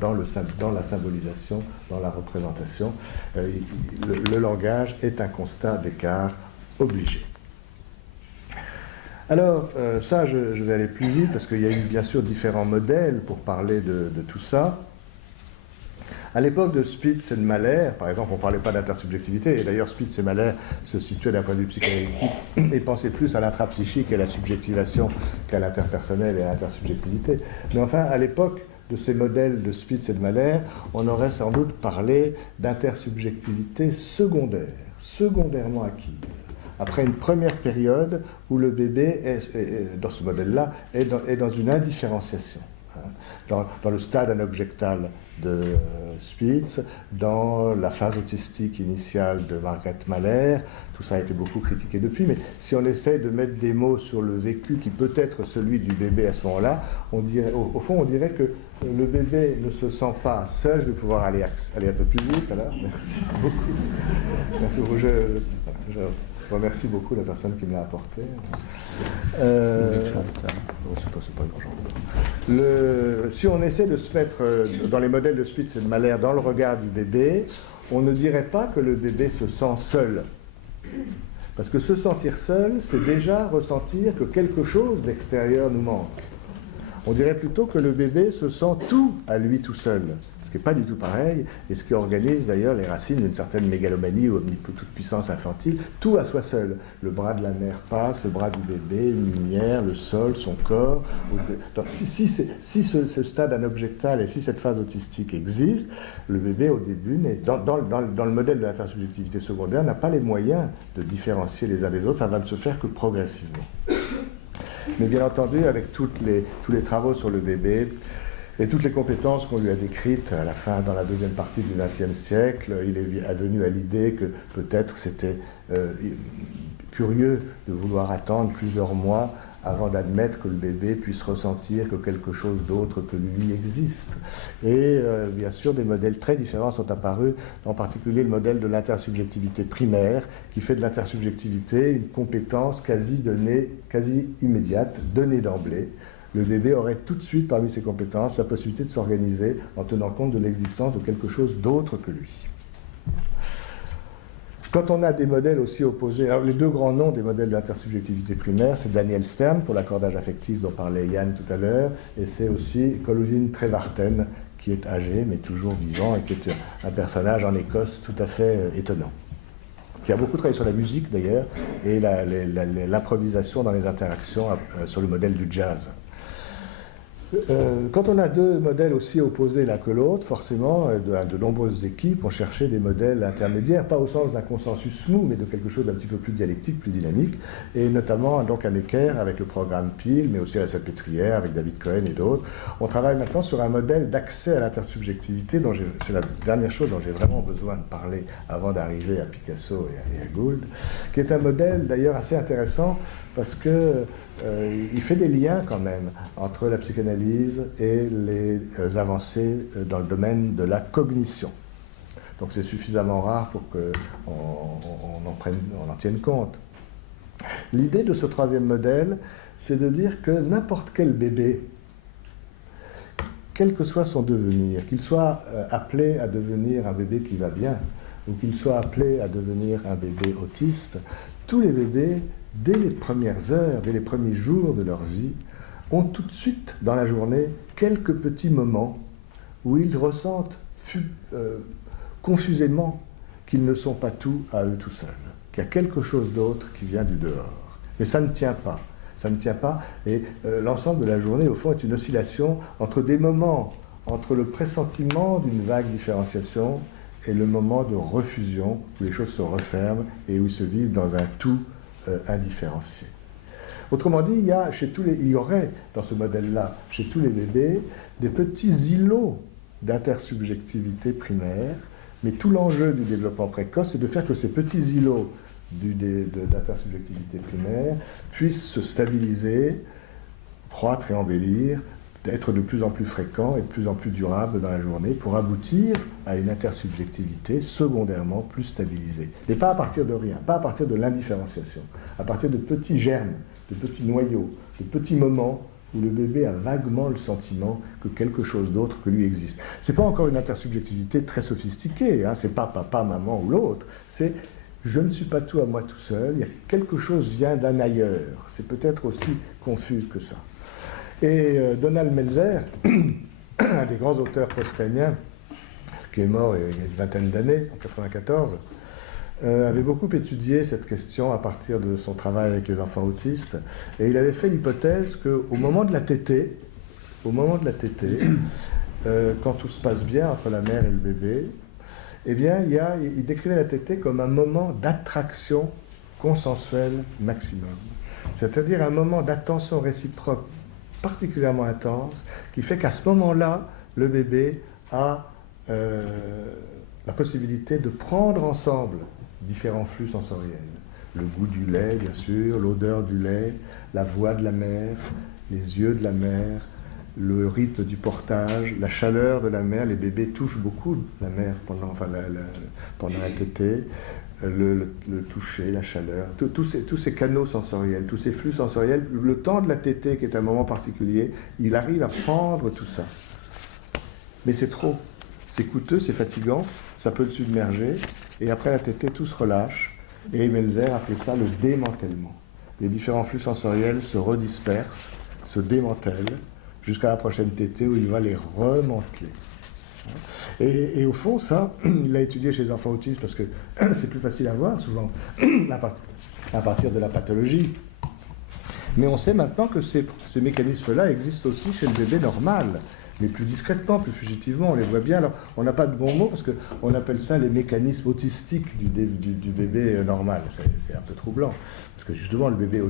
la symbolisation, dans la représentation. Le langage est un constat d'écart obligé. Alors, ça, je vais aller plus vite parce qu'il y a eu bien sûr différents modèles pour parler de tout ça. À l'époque de Spitz et de Mahler, par exemple, on ne parlait pas d'intersubjectivité, et d'ailleurs Spitz et Mahler se situaient d'un point de vue psychanalytique et pensaient plus à l'intrapsychique et à la subjectivation qu'à l'interpersonnel et à l'intersubjectivité. Mais enfin, à l'époque de ces modèles de Spitz et de Mahler, on aurait sans doute parlé d'intersubjectivité secondairement acquise, après une première période où le bébé, dans ce modèle-là, est dans une indifférenciation. Dans le stade anobjectal de Spitz, dans la phase autistique initiale de Margaret Mahler, tout ça a été beaucoup critiqué depuis, mais si on essaie de mettre des mots sur le vécu qui peut être celui du bébé à ce moment-là, on dirait, au fond on dirait que le bébé ne se sent pas seul. Je vais pouvoir aller un peu plus vite alors, merci beaucoup. Merci beaucoup. Je remercie beaucoup la personne qui me l'a apporté. C'est pas urgent. Si on essaie de se mettre dans les modèles de Spitz et de Mahler dans le regard du bébé, on ne dirait pas que le bébé se sent seul. Parce que se sentir seul, c'est déjà ressentir que quelque chose d'extérieur nous manque. On dirait plutôt que le bébé se sent tout à lui tout seul, ce qui n'est pas du tout pareil, et ce qui organise d'ailleurs les racines d'une certaine mégalomanie ou toute puissance infantile, tout à soi seul. Le bras de la mère passe, le bras du bébé, une lumière, le sol, son corps. Donc, si ce stade anobjectal et si cette phase autistique existe, le bébé au début, dans le modèle de l'intersubjectivité secondaire, n'a pas les moyens de différencier les uns des autres, ça va ne se faire que progressivement. Mais bien entendu, avec tous les travaux sur le bébé et toutes les compétences qu'on lui a décrites à la fin, dans la deuxième partie du XXe siècle, il est advenu à l'idée que peut-être c'était curieux de vouloir attendre plusieurs mois avant d'admettre que le bébé puisse ressentir que quelque chose d'autre que lui existe. Et bien sûr, des modèles très différents sont apparus, en particulier le modèle de l'intersubjectivité primaire, qui fait de l'intersubjectivité une compétence quasi immédiate, donnée d'emblée. Le bébé aurait tout de suite, parmi ses compétences, la possibilité de s'organiser en tenant compte de l'existence de quelque chose d'autre que lui. Quand on a des modèles aussi opposés, alors les deux grands noms des modèles de l'intersubjectivité primaire, c'est Daniel Stern pour l'accordage affectif dont parlait Yann tout à l'heure, et c'est aussi Colvin Trevarten, qui est âgé mais toujours vivant et qui est un personnage en Écosse tout à fait étonnant, qui a beaucoup travaillé sur la musique d'ailleurs et l'improvisation dans les interactions sur le modèle du jazz. Quand on a deux modèles aussi opposés l'un que l'autre, forcément, de nombreuses équipes ont cherché des modèles intermédiaires, pas au sens d'un consensus mou, mais de quelque chose d'un petit peu plus dialectique, plus dynamique, et notamment donc à Necker avec le programme PIL, mais aussi à la Salpêtrière avec David Cohen et d'autres. On travaille maintenant sur un modèle d'accès à l'intersubjectivité, c'est la dernière chose dont j'ai vraiment besoin de parler avant d'arriver à Picasso et à Gould, qui est un modèle d'ailleurs assez intéressant parce qu'il fait des liens quand même entre la psychanalyse et les avancées dans le domaine de la cognition. Donc c'est suffisamment rare pour qu'on en tienne compte. L'idée de ce troisième modèle, c'est de dire que n'importe quel bébé, quel que soit son devenir, qu'il soit appelé à devenir un bébé qui va bien, ou qu'il soit appelé à devenir un bébé autiste, tous les bébés, dès les premières heures, dès les premiers jours de leur vie, ont tout de suite dans la journée quelques petits moments où ils ressentent confusément qu'ils ne sont pas tout à eux tout seuls, qu'il y a quelque chose d'autre qui vient du dehors. Mais ça ne tient pas. Ça ne tient pas. Et l'ensemble de la journée, au fond, est une oscillation entre des moments, entre le pressentiment d'une vague différenciation et le moment de refusion, où les choses se referment et où ils se vivent dans un tout indifférencié. Autrement dit, il y aurait dans ce modèle-là, chez tous les bébés, des petits îlots d'intersubjectivité primaire, mais tout l'enjeu du développement précoce, c'est de faire que ces petits îlots d'intersubjectivité primaire puissent se stabiliser, croître et embellir, d'être de plus en plus fréquents et de plus en plus durables dans la journée pour aboutir à une intersubjectivité secondairement plus stabilisée. Mais pas à partir de rien, pas à partir de l'indifférenciation, à partir de petits germes, de petits noyaux, de petits moments où le bébé a vaguement le sentiment que quelque chose d'autre que lui existe. C'est pas encore une intersubjectivité très sophistiquée, hein, c'est pas papa, maman ou l'autre, c'est je ne suis pas tout à moi tout seul, il y a quelque chose vient d'un ailleurs. C'est peut-être aussi confus que ça. Et Donald Melzer, un des grands auteurs post-kleiniens, qui est mort il y a une vingtaine d'années, en 1994, avait beaucoup étudié cette question à partir de son travail avec les enfants autistes, et il avait fait l'hypothèse qu'au moment de la tétée, quand tout se passe bien entre la mère et le bébé, eh bien, il décrivait la tétée comme un moment d'attraction consensuelle maximum, c'est-à-dire un moment d'attention réciproque particulièrement intense, qui fait qu'à ce moment-là, le bébé a la possibilité de prendre ensemble différents flux sensoriels. Le goût du lait, bien sûr, l'odeur du lait, la voix de la mère, les yeux de la mère, le rythme du portage, la chaleur de la mère. Les bébés touchent beaucoup la mère pendant la tétée, le toucher, la chaleur, tous ces canaux sensoriels, tous ces flux sensoriels. Le temps de la tétée, qui est un moment particulier, il arrive à prendre tout ça. Mais c'est trop. C'est coûteux, c'est fatigant, ça peut le submerger, et après la tétée, tout se relâche, et Melzer appelait ça le démantèlement. Les différents flux sensoriels se redispersent, se démantèlent, jusqu'à la prochaine tétée où il va les remanteler. Et au fond, ça, il l'a étudié chez les enfants autistes parce que c'est plus facile à voir, souvent, à partir de la pathologie. Mais on sait maintenant que ces mécanismes-là existent aussi chez le bébé normal, mais plus discrètement, plus fugitivement, on les voit bien. Alors, on n'a pas de bon mot parce qu'on appelle ça les mécanismes autistiques du bébé normal. C'est un peu troublant, parce que justement, le bébé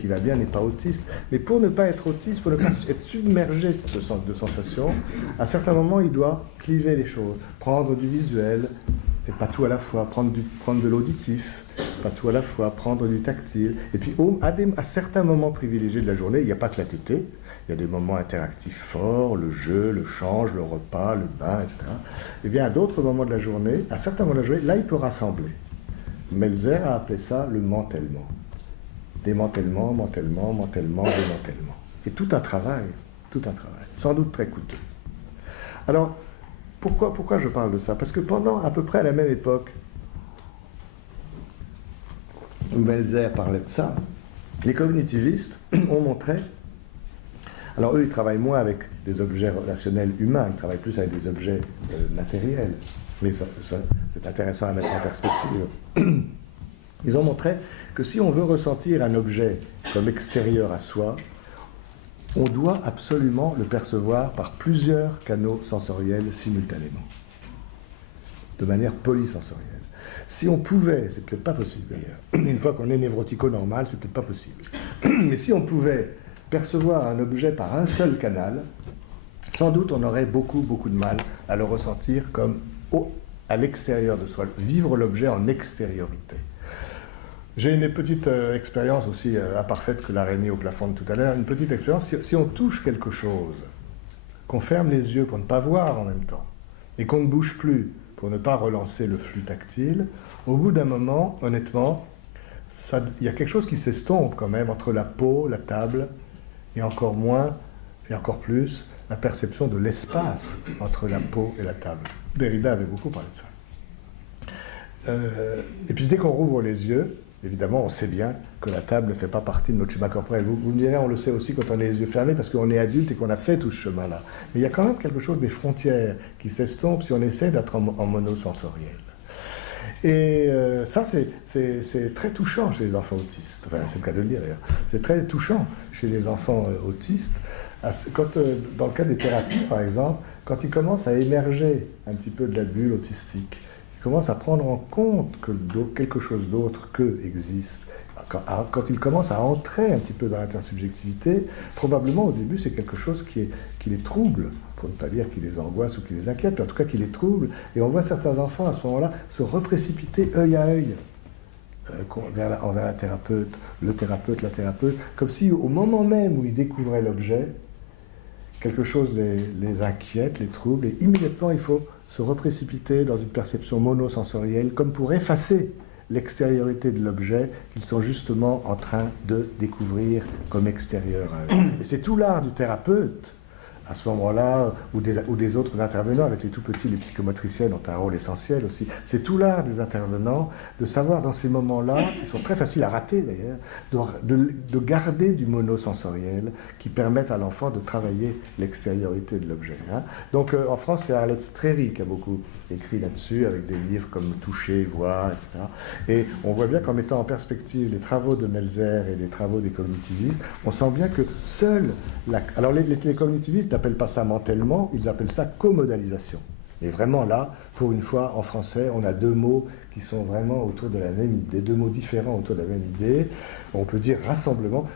qui va bien n'est pas autiste. Mais pour ne pas être autiste, pour ne pas être submergé de sensations, à certains moments, il doit cliver les choses, prendre du visuel, et pas tout à la fois, prendre de l'auditif, pas tout à la fois, prendre du tactile. Et puis à certains moments privilégiés de la journée, il n'y a pas que la tétée, il y a des moments interactifs forts, le jeu, le change, le repas, le bain, etc. Et bien à d'autres moments de la journée, à certains moments de la journée, là il peut rassembler. Melzer a appelé ça le mantèlement. Démantèlement, mantèlement, mantèlement, démantèlement. C'est tout un travail, sans doute très coûteux. Alors, pourquoi je parle de ça? Parce que pendant à peu près à la même époque où Melzer parlait de ça, les cognitivistes ont montré, alors eux ils travaillent moins avec des objets relationnels humains, ils travaillent plus avec des objets matériels, mais ça, c'est intéressant à mettre en perspective. Ils ont montré que si on veut ressentir un objet comme extérieur à soi, on doit absolument le percevoir par plusieurs canaux sensoriels simultanément, de manière polysensorielle. Si on pouvait, c'est peut-être pas possible d'ailleurs, une fois qu'on est névrotico-normal, c'est peut-être pas possible, mais si on pouvait percevoir un objet par un seul canal, sans doute on aurait beaucoup de mal à le ressentir comme à l'extérieur de soi, vivre l'objet en extériorité. J'ai une petite expérience aussi imparfaite que l'araignée au plafond de tout à l'heure, une petite expérience, si on touche quelque chose, qu'on ferme les yeux pour ne pas voir en même temps, et qu'on ne bouge plus pour ne pas relancer le flux tactile, au bout d'un moment, honnêtement, il y a quelque chose qui s'estompe quand même entre la peau, la table, et encore moins, et encore plus, la perception de l'espace entre la peau et la table. Derrida avait beaucoup parlé de ça. Et puis dès qu'on rouvre les yeux, évidemment, on sait bien que la table ne fait pas partie de notre schéma corporel. Vous me direz, on le sait aussi quand on a les yeux fermés, parce qu'on est adulte et qu'on a fait tout ce chemin-là. Mais il y a quand même quelque chose des frontières qui s'estompent si on essaie d'être en monosensoriel. Et ça, c'est très touchant chez les enfants autistes. Enfin, c'est le cas de le dire d'ailleurs. C'est très touchant chez les enfants autistes. Quand, dans le cas des thérapies, par exemple, quand ils commencent à émerger un petit peu de la bulle autistique, commence à prendre en compte que quelque chose d'autre qu'eux existe, quand ils commencent à entrer un petit peu dans l'intersubjectivité, probablement au début c'est quelque chose qui les trouble, pour ne pas dire qui les angoisse ou qui les inquiète, mais en tout cas qui les trouble, et on voit certains enfants à ce moment-là se reprécipiter œil à œil vers la thérapeute, la thérapeute, comme si au moment même où ils découvraient l'objet, quelque chose les inquiète, les trouble, et immédiatement il faut se reprécipiter dans une perception monosensorielle, comme pour effacer l'extériorité de l'objet qu'ils sont justement en train de découvrir comme extérieur à eux. Et c'est tout l'art du thérapeute, à ce moment-là, ou des autres intervenants, avec les tout petits, les psychomotriciennes ont un rôle essentiel aussi. C'est tout l'art des intervenants de savoir dans ces moments-là, qui sont très faciles à rater d'ailleurs, de garder du monosensoriel qui permettent à l'enfant de travailler l'extériorité de l'objet. Hein. Donc en France, c'est Arlette Streri qui a beaucoup écrit là-dessus, avec des livres comme Toucher, Voir, etc. Et on voit bien qu'en mettant en perspective les travaux de Melzer et les travaux des cognitivistes, on sent bien que seule alors les cognitivistes n'appellent pas ça mantèlement, ils appellent ça comodalisation. Mais vraiment là, pour une fois, en français, on a deux mots qui sont vraiment autour de la même idée, deux mots différents autour de la même idée. On peut dire rassemblement.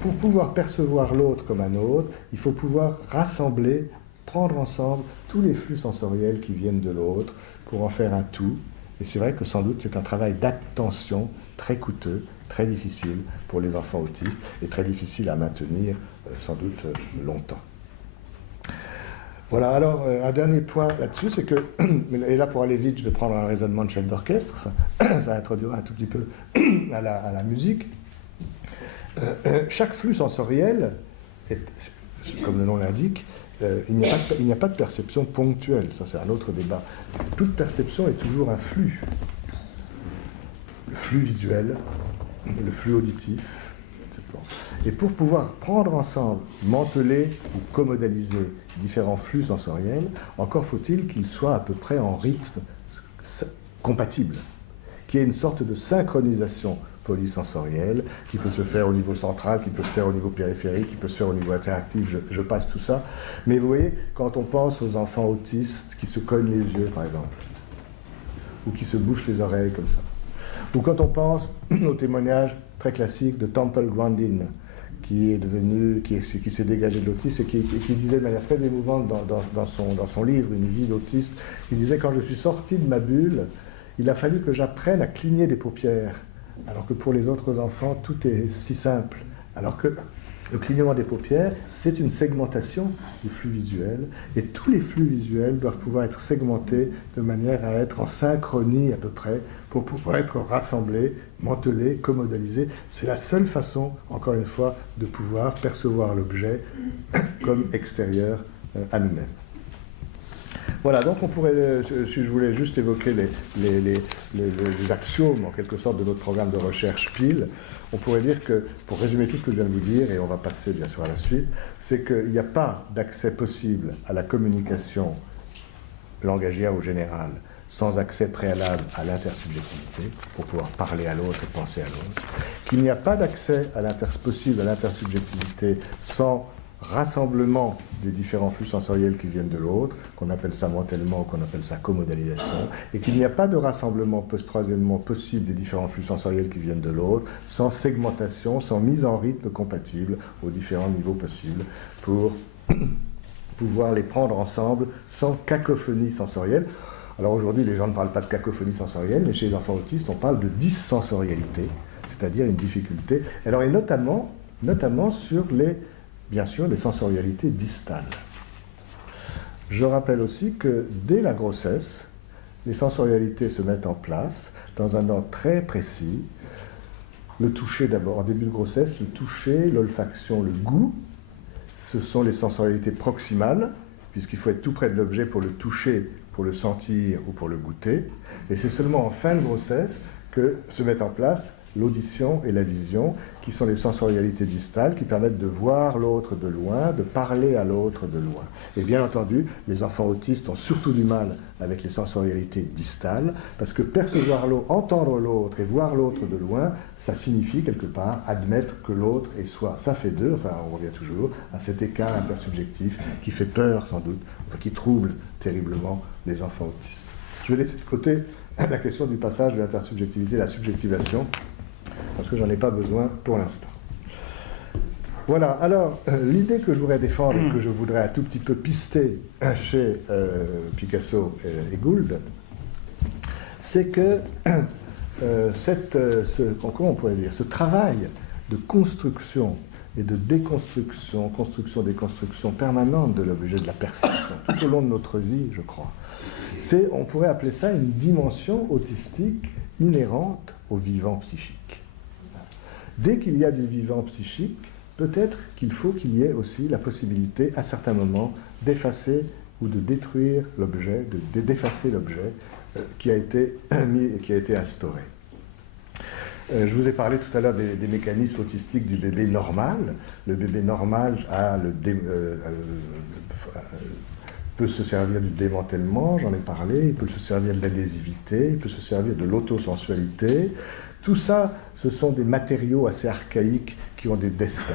Pour pouvoir percevoir l'autre comme un autre, il faut pouvoir rassembler, prendre ensemble tous les flux sensoriels qui viennent de l'autre pour en faire un tout. Et c'est vrai que sans doute c'est un travail d'attention très coûteux, très difficile pour les enfants autistes et très difficile à maintenir sans doute longtemps. Voilà, alors un dernier point là-dessus, c'est que, et là pour aller vite, je vais prendre un raisonnement de chef d'orchestre, ça introduira un tout petit peu à la musique. Chaque flux sensoriel, comme le nom l'indique, il n'y a pas de perception ponctuelle, ça c'est un autre débat. Toute perception est toujours un flux. Le flux visuel, le flux auditif, etc. Et pour pouvoir prendre ensemble, manteler ou commodaliser différents flux sensoriels, encore faut-il qu'ils soient à peu près en rythme compatible, qu'il y ait une sorte de synchronisation polysensorielle qui peut se faire au niveau central, qui peut se faire au niveau périphérique, qui peut se faire au niveau interactif, je passe tout ça. Mais vous voyez, quand on pense aux enfants autistes qui se cognent les yeux, par exemple, ou qui se bouchent les oreilles comme ça, ou quand on pense au témoignage très classique de Temple Grandin, qui s'est dégagé de l'autisme et qui disait de manière très émouvante dans son livre Une vie d'autiste, il disait: quand je suis sorti de ma bulle, il a fallu que j'apprenne à cligner des paupières, alors que pour les autres enfants, tout est si simple. Alors que le clignement des paupières, c'est une segmentation du flux visuel, et tous les flux visuels doivent pouvoir être segmentés de manière à être en synchronie à peu près, pour pouvoir être rassemblés, mantelés, commodalisés. C'est la seule façon, encore une fois, de pouvoir percevoir l'objet comme extérieur à nous-mêmes. Voilà, donc on pourrait, si je voulais juste évoquer les axiomes, en quelque sorte, de notre programme de recherche PIL, on pourrait dire que, pour résumer tout ce que je viens de vous dire, et on va passer bien sûr à la suite, c'est qu'il n'y a pas d'accès possible à la communication langagière ou générale sans accès préalable à l'intersubjectivité, pour pouvoir parler à l'autre et penser à l'autre, qu'il n'y a pas d'accès possible à l'intersubjectivité sans rassemblement des différents flux sensoriels qui viennent de l'autre, qu'on appelle ça mantèlement, qu'on appelle ça commodalisation, et qu'il n'y a pas de rassemblement troisièmement possible des différents flux sensoriels qui viennent de l'autre, sans segmentation, sans mise en rythme compatible aux différents niveaux possibles, pour pouvoir les prendre ensemble sans cacophonie sensorielle. Alors aujourd'hui, les gens ne parlent pas de cacophonie sensorielle, mais chez les enfants autistes, on parle de dyssensorialité, c'est-à-dire une difficulté, alors, et notamment sur bien sûr, les sensorialités distales. Je rappelle aussi que dès la grossesse, les sensorialités se mettent en place dans un ordre très précis. Le toucher d'abord, en début de grossesse, le toucher, l'olfaction, le goût, ce sont les sensorialités proximales, puisqu'il faut être tout près de l'objet pour le toucher, pour le sentir ou pour le goûter. Et c'est seulement en fin de grossesse que se mettent en place l'audition et la vision, qui sont les sensorialités distales, qui permettent de voir l'autre de loin, de parler à l'autre de loin. Et bien entendu, les enfants autistes ont surtout du mal avec les sensorialités distales, parce que percevoir l'autre, entendre l'autre et voir l'autre de loin, ça signifie quelque part admettre que l'autre est soi. Ça fait deux, enfin on revient toujours à cet écart intersubjectif qui fait peur sans doute, enfin, qui trouble terriblement les enfants autistes. Je vais laisser de côté la question du passage de l'intersubjectivité à la subjectivation, parce que j'en ai pas besoin pour l'instant. Voilà, alors l'idée que je voudrais défendre et que je voudrais un tout petit peu pister chez Picasso et Gould, c'est que comment on pourrait dire, ce travail de construction et de déconstruction, construction-déconstruction permanente de l'objet de la perception, tout au long de notre vie, je crois, on pourrait appeler ça une dimension autistique inhérente au vivant psychique. Dès qu'il y a du vivant psychique, peut-être qu'il faut qu'il y ait aussi la possibilité, à certains moments, d'effacer ou de détruire l'objet, d'effacer l'objet qui a été instauré. Je vous ai parlé tout à l'heure des mécanismes autistiques du bébé normal. Le bébé normal peut se servir du démantèlement, j'en ai parlé, il peut se servir de l'adhésivité, il peut se servir de l'autosensualité. Tout ça, ce sont des matériaux assez archaïques qui ont des destins.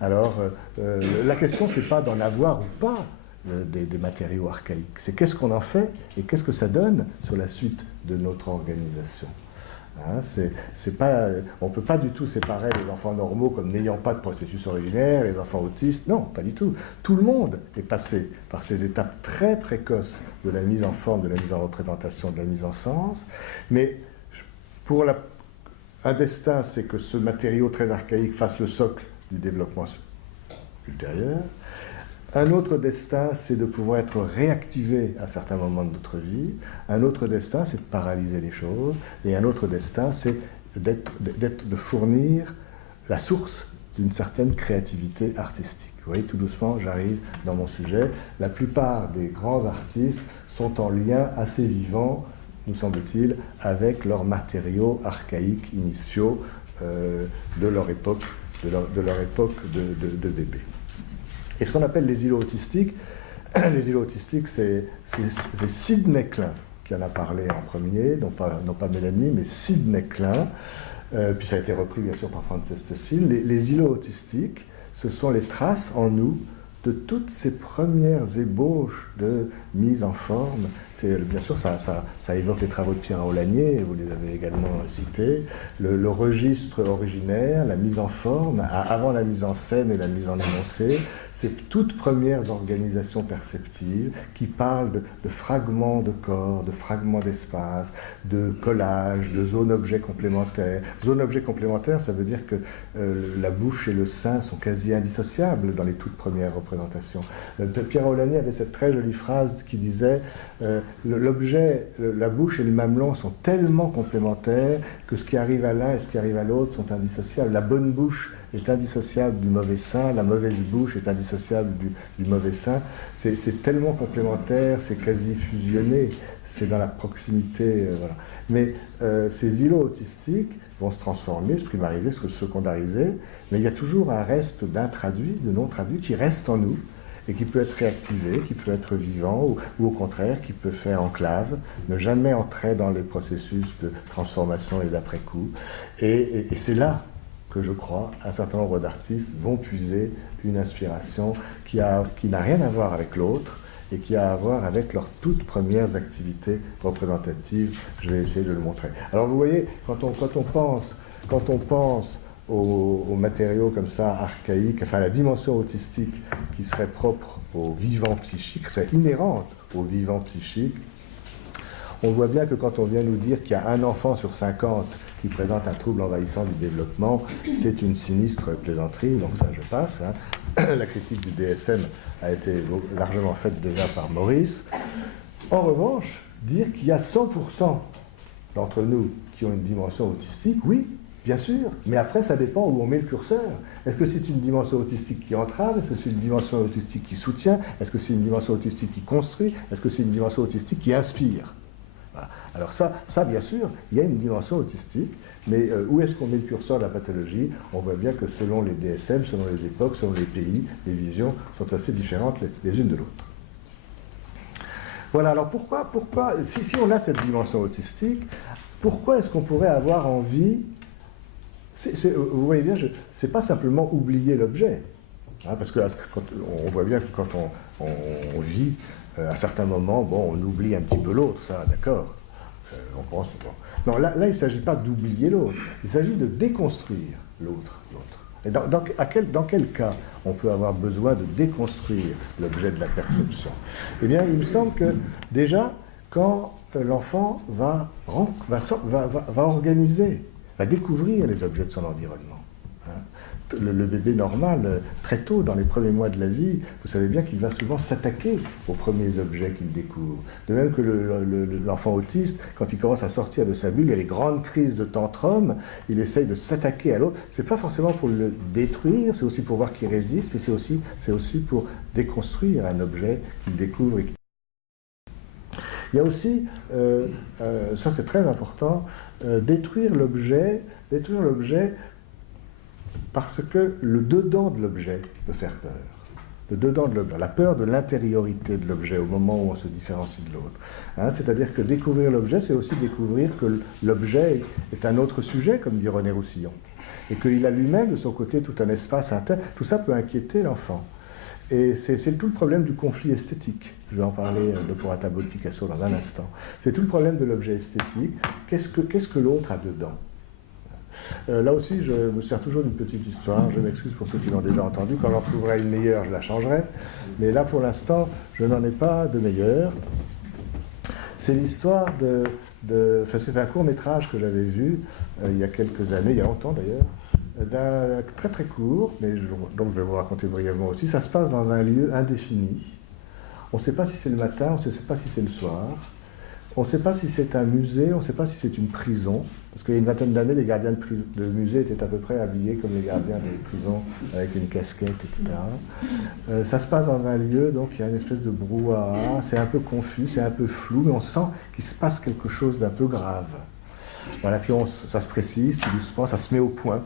Alors, la question, c'est pas d'en avoir ou pas des matériaux archaïques, c'est qu'est-ce qu'on en fait et qu'est-ce que ça donne sur la suite de notre organisation. Hein, on ne peut pas du tout séparer les enfants normaux comme n'ayant pas de processus originaire, les enfants autistes, non, pas du tout. Tout le monde est passé par ces étapes très précoces de la mise en forme, de la mise en représentation, de la mise en sens, mais un destin, c'est que ce matériau très archaïque fasse le socle du développement ultérieur. Un autre destin, c'est de pouvoir être réactivé à certains moments de notre vie. Un autre destin, c'est de paralyser les choses. Et un autre destin, c'est de fournir la source d'une certaine créativité artistique. Vous voyez, tout doucement, j'arrive dans mon sujet. La plupart des grands artistes sont en lien assez vivant, nous semble-t-il, avec leurs matériaux archaïques initiaux de leur époque de bébé. Et ce qu'on appelle les îlots autistiques, c'est Sidney Klein qui en a parlé en premier, non pas Mélanie, mais Sidney Klein, puis ça a été repris bien sûr par Frances Stocil. Les îlots autistiques, ce sont les traces en nous de toutes ces premières ébauches de mise en forme Bien sûr, ça évoque les travaux de Pierre Aulagnier, vous les avez également cités, le registre originaire, la mise en forme, avant la mise en scène et la mise en énoncé, ces toutes premières organisations perceptives qui parlent de fragments de corps, de fragments d'espace, de collage, de zones-objets complémentaires. Zones-objets complémentaires, ça veut dire que la bouche et le sein sont quasi indissociables dans les toutes premières représentations. Pierre Aulagnier avait cette très jolie phrase qui disait l'objet, la bouche et le mamelon sont tellement complémentaires que ce qui arrive à l'un et ce qui arrive à l'autre sont indissociables. La bonne bouche est indissociable du mauvais sein, la mauvaise bouche est indissociable du mauvais sein. C'est tellement complémentaire, c'est quasi fusionné, c'est dans la proximité. Voilà. Mais ces îlots autistiques vont se transformer, se primariser, se secondariser, mais il y a toujours un reste d'intraduit, de non-traduit qui reste en nous et qui peut être réactivé, qui peut être vivant, ou au contraire, qui peut faire enclave, ne jamais entrer dans les processus de transformation et d'après-coup. Et c'est là que je crois un certain nombre d'artistes vont puiser une inspiration qui n'a rien à voir avec l'autre et qui a à voir avec leurs toutes premières activités représentatives. Je vais essayer de le montrer. Alors vous voyez, quand on pense aux matériaux comme ça archaïques, enfin la dimension autistique qui serait propre au vivant psychique, serait inhérente au vivant psychique, on voit bien que quand on vient nous dire qu'il y a un enfant sur 50 qui présente un trouble envahissant du développement, c'est une sinistre plaisanterie, donc ça je passe. La critique du DSM a été largement faite déjà par Maurice. En revanche, dire qu'il y a 100% d'entre nous qui ont une dimension autistique, oui, bien sûr, mais après ça dépend où on met le curseur. Est-ce que c'est une dimension autistique qui entrave? Est-ce que c'est une dimension autistique qui soutient? Est-ce que c'est une dimension autistique qui construit? Est-ce que c'est une dimension autistique qui inspire? Voilà. Alors ça, bien sûr, il y a une dimension autistique, mais où est-ce qu'on met le curseur de la pathologie? On voit bien que selon les DSM, selon les époques, selon les pays, les visions sont assez différentes les unes de l'autre. Voilà, alors pourquoi si on a cette dimension autistique, pourquoi est-ce qu'on pourrait avoir envie... vous voyez bien, c'est pas simplement oublier l'objet, hein, parce que on voit bien que quand on vit, à certains moments, bon, on oublie un petit peu l'autre, ça, d'accord. On pense, bon. Non, là, il ne s'agit pas d'oublier l'autre, il s'agit de déconstruire l'autre. Et dans quel cas on peut avoir besoin de déconstruire l'objet de la perception? Eh bien, il me semble que déjà, quand l'enfant va organiser, va découvrir les objets de son environnement. Le bébé normal, très tôt, dans les premiers mois de la vie, vous savez bien qu'il va souvent s'attaquer aux premiers objets qu'il découvre. De même que l'enfant autiste, quand il commence à sortir de sa bulle, il y a les grandes crises de tantrum, il essaye de s'attaquer à l'autre. C'est pas forcément pour le détruire, c'est aussi pour voir qu'il résiste, mais c'est aussi pour déconstruire un objet qu'il découvre. Il y a aussi, ça c'est très important, détruire l'objet parce que le dedans de l'objet peut faire peur. Le dedans de l'objet, la peur de l'intériorité de l'objet au moment où on se différencie de l'autre. Hein, c'est-à-dire que découvrir l'objet, c'est aussi découvrir que l'objet est un autre sujet, comme dit René Roussillon, et qu'il a lui-même de son côté tout un espace interne. Tout ça peut inquiéter l'enfant. Et c'est tout le problème du conflit esthétique. Je vais en parler pour un tableau de Picasso dans un instant. C'est tout le problème de l'objet esthétique. Qu'est-ce que l'autre a dedans? Là aussi, je me sers toujours d'une petite histoire. Je m'excuse pour ceux qui l'ont déjà entendue. Quand j'en trouverai une meilleure, je la changerai. Mais là, pour l'instant, je n'en ai pas de meilleure. C'est l'histoire enfin, c'est un court-métrage que j'avais vu il y a quelques années, il y a longtemps d'ailleurs, d'un très très court, mais donc je vais vous raconter brièvement aussi. Ça se passe dans un lieu indéfini. On ne sait pas si c'est le matin, on ne sait pas si c'est le soir. On ne sait pas si c'est un musée, on ne sait pas si c'est une prison, parce qu'il y a une vingtaine d'années, les gardiens de musée étaient à peu près habillés comme les gardiens des prisons, avec une casquette, etc. Ça se passe dans un lieu, donc il y a une espèce de brouhaha, c'est un peu confus, c'est un peu flou, mais on sent qu'il se passe quelque chose d'un peu grave. Voilà, puis ça se précise, tout doucement, ça se met au point.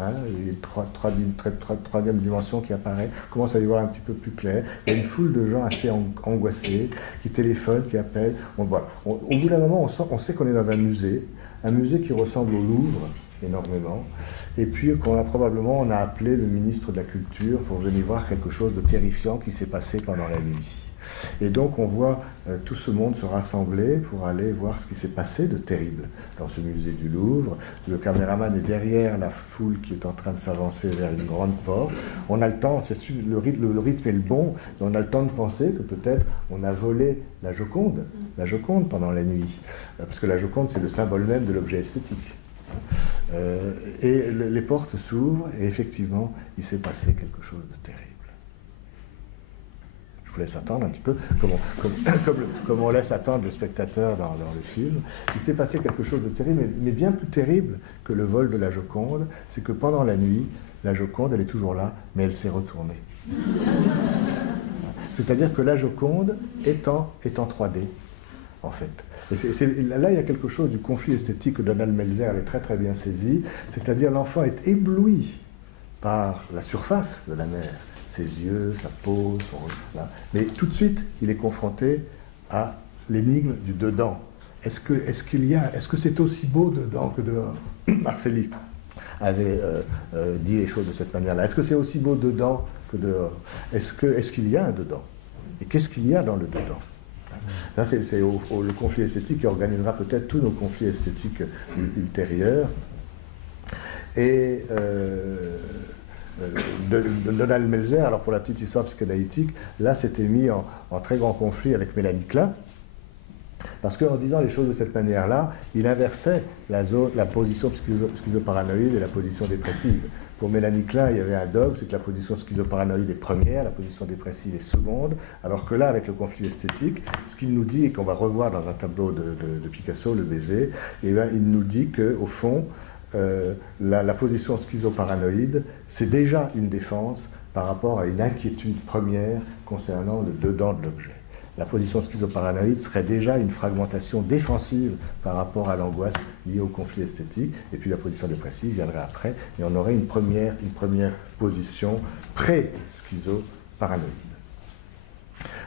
Hein, il y a une troisième dimension qui apparaît, on commence à y voir un petit peu plus clair. Il y a une foule de gens assez angoissés, qui téléphonent, qui appellent. Au bout d'un moment, on sait qu'on est dans un musée qui ressemble au Louvre, énormément. Et puis on a appelé le ministre de la Culture pour venir voir quelque chose de terrifiant qui s'est passé pendant la nuit. Et donc on voit tout ce monde se rassembler pour aller voir ce qui s'est passé de terrible dans ce musée du Louvre. Le caméraman est derrière la foule qui est en train de s'avancer vers une grande porte. On a le temps, le rythme est le bon, et on a le temps de penser que peut-être on a volé la Joconde pendant la nuit. Parce que la Joconde, c'est le symbole même de l'objet esthétique. Et les portes s'ouvrent et effectivement, il s'est passé quelque chose de terrible. Je vous laisse attendre un petit peu, comme on laisse attendre le spectateur dans le film. Il s'est passé quelque chose de terrible, mais bien plus terrible que le vol de la Joconde, c'est que pendant la nuit, la Joconde, elle est toujours là, mais elle s'est retournée. C'est-à-dire que la Joconde est en 3D, en fait. Et là, il y a quelque chose du conflit esthétique que Donald Melzer avait très très bien saisi, c'est-à-dire l'enfant est ébloui par la surface de la mer, ses yeux, sa peau, là. Mais tout de suite, il est confronté à l'énigme du dedans. Est-ce que c'est aussi beau dedans que dehors? Marcelli avait dit les choses de cette manière-là. Est-ce que c'est aussi beau dedans que dehors? Est-ce qu'il y a un dedans? Et qu'est-ce qu'il y a dans le dedans? Ça, c'est le conflit esthétique qui organisera peut-être tous nos conflits esthétiques ultérieurs. Et Donald Melzer, alors pour la petite histoire psychanalytique, là s'était mis en très grand conflit avec Mélanie Klein, parce qu'en disant les choses de cette manière-là, il inversait la position schizoparanoïde et la position dépressive. Pour Mélanie Klein, il y avait un dogme, c'est que la position schizoparanoïde est première, la position dépressive est seconde, alors que là, avec le conflit esthétique, ce qu'il nous dit, et qu'on va revoir dans un tableau de Picasso, Le baiser, et bien, il nous dit qu'au fond, la position schizoparanoïde, c'est déjà une défense par rapport à une inquiétude première concernant le dedans de l'objet. La position schizoparanoïde serait déjà une fragmentation défensive par rapport à l'angoisse liée au conflit esthétique, et puis la position dépressive viendrait après, et on aurait une première position pré-schizoparanoïde.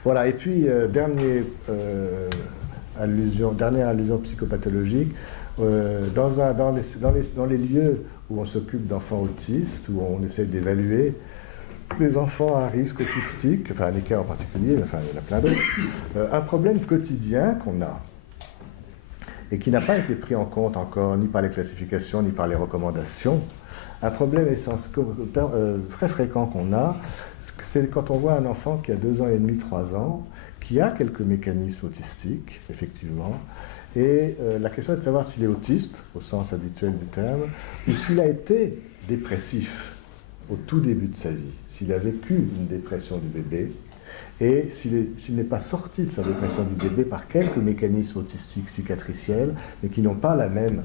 Voilà, et puis dernière allusion psychopathologique, dans les lieux où on s'occupe d'enfants autistes, où on essaie d'évaluer les enfants à risque autistique, enfin un écart en particulier, enfin il y en a plein d'autres, un problème quotidien qu'on a, et qui n'a pas été pris en compte encore ni par les classifications ni par les recommandations, un problème très fréquent qu'on a, c'est quand on voit un enfant qui a 2 ans et demi, 3 ans, qui a quelques mécanismes autistiques, effectivement, et la question est de savoir s'il est autiste, au sens habituel du terme, ou s'il a été dépressif au tout début de sa vie, s'il a vécu une dépression du bébé, et s'il n'est pas sorti de sa dépression du bébé par quelques mécanismes autistiques cicatriciels, mais qui n'ont pas la même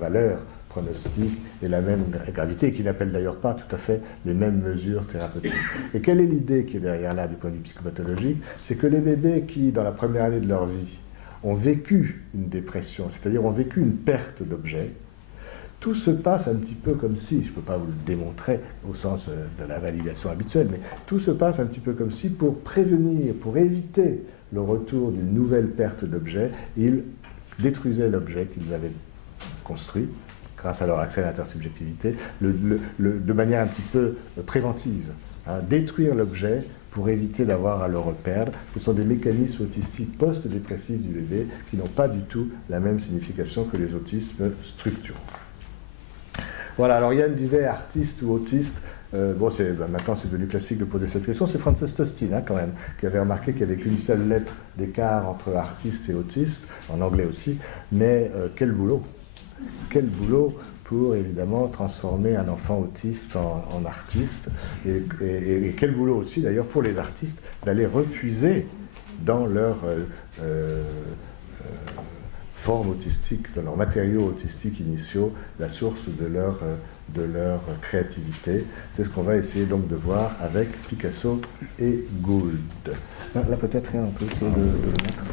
valeur pronostique et la même gravité, et qui n'appellent d'ailleurs pas tout à fait les mêmes mesures thérapeutiques. Et quelle est l'idée qui est derrière là, du point de vue psychopathologique? C'est que les bébés qui, dans la première année de leur vie, ont vécu une dépression, c'est-à-dire ont vécu une perte d'objet, tout se passe un petit peu comme si, je ne peux pas vous le démontrer au sens de la validation habituelle, mais tout se passe un petit peu comme si, pour prévenir, pour éviter le retour d'une nouvelle perte d'objet, ils détruisaient l'objet qu'ils avaient construit, grâce à leur accès à l'intersubjectivité, de manière un petit peu préventive. Détruire l'objet pour éviter d'avoir à le reperdre. Ce sont des mécanismes autistiques post-dépressifs du bébé qui n'ont pas du tout la même signification que les autismes structuraux. Voilà, alors Yann disait artiste ou autiste. Maintenant c'est devenu classique de poser cette question. C'est Frances Tostin, quand même, qui avait remarqué qu'il n'y avait qu'une seule lettre d'écart entre artiste et autiste, en anglais aussi. Mais quel boulot! Quel boulot pour, évidemment, transformer un enfant autiste en artiste. Et quel boulot aussi, d'ailleurs, pour les artistes, d'aller repuiser dans leur forme autistique, dans leurs matériaux autistiques initiaux, la source de leur créativité. C'est ce qu'on va essayer donc de voir avec Picasso et Gould. Là, peut-être rien, on peut essayer de le mettre.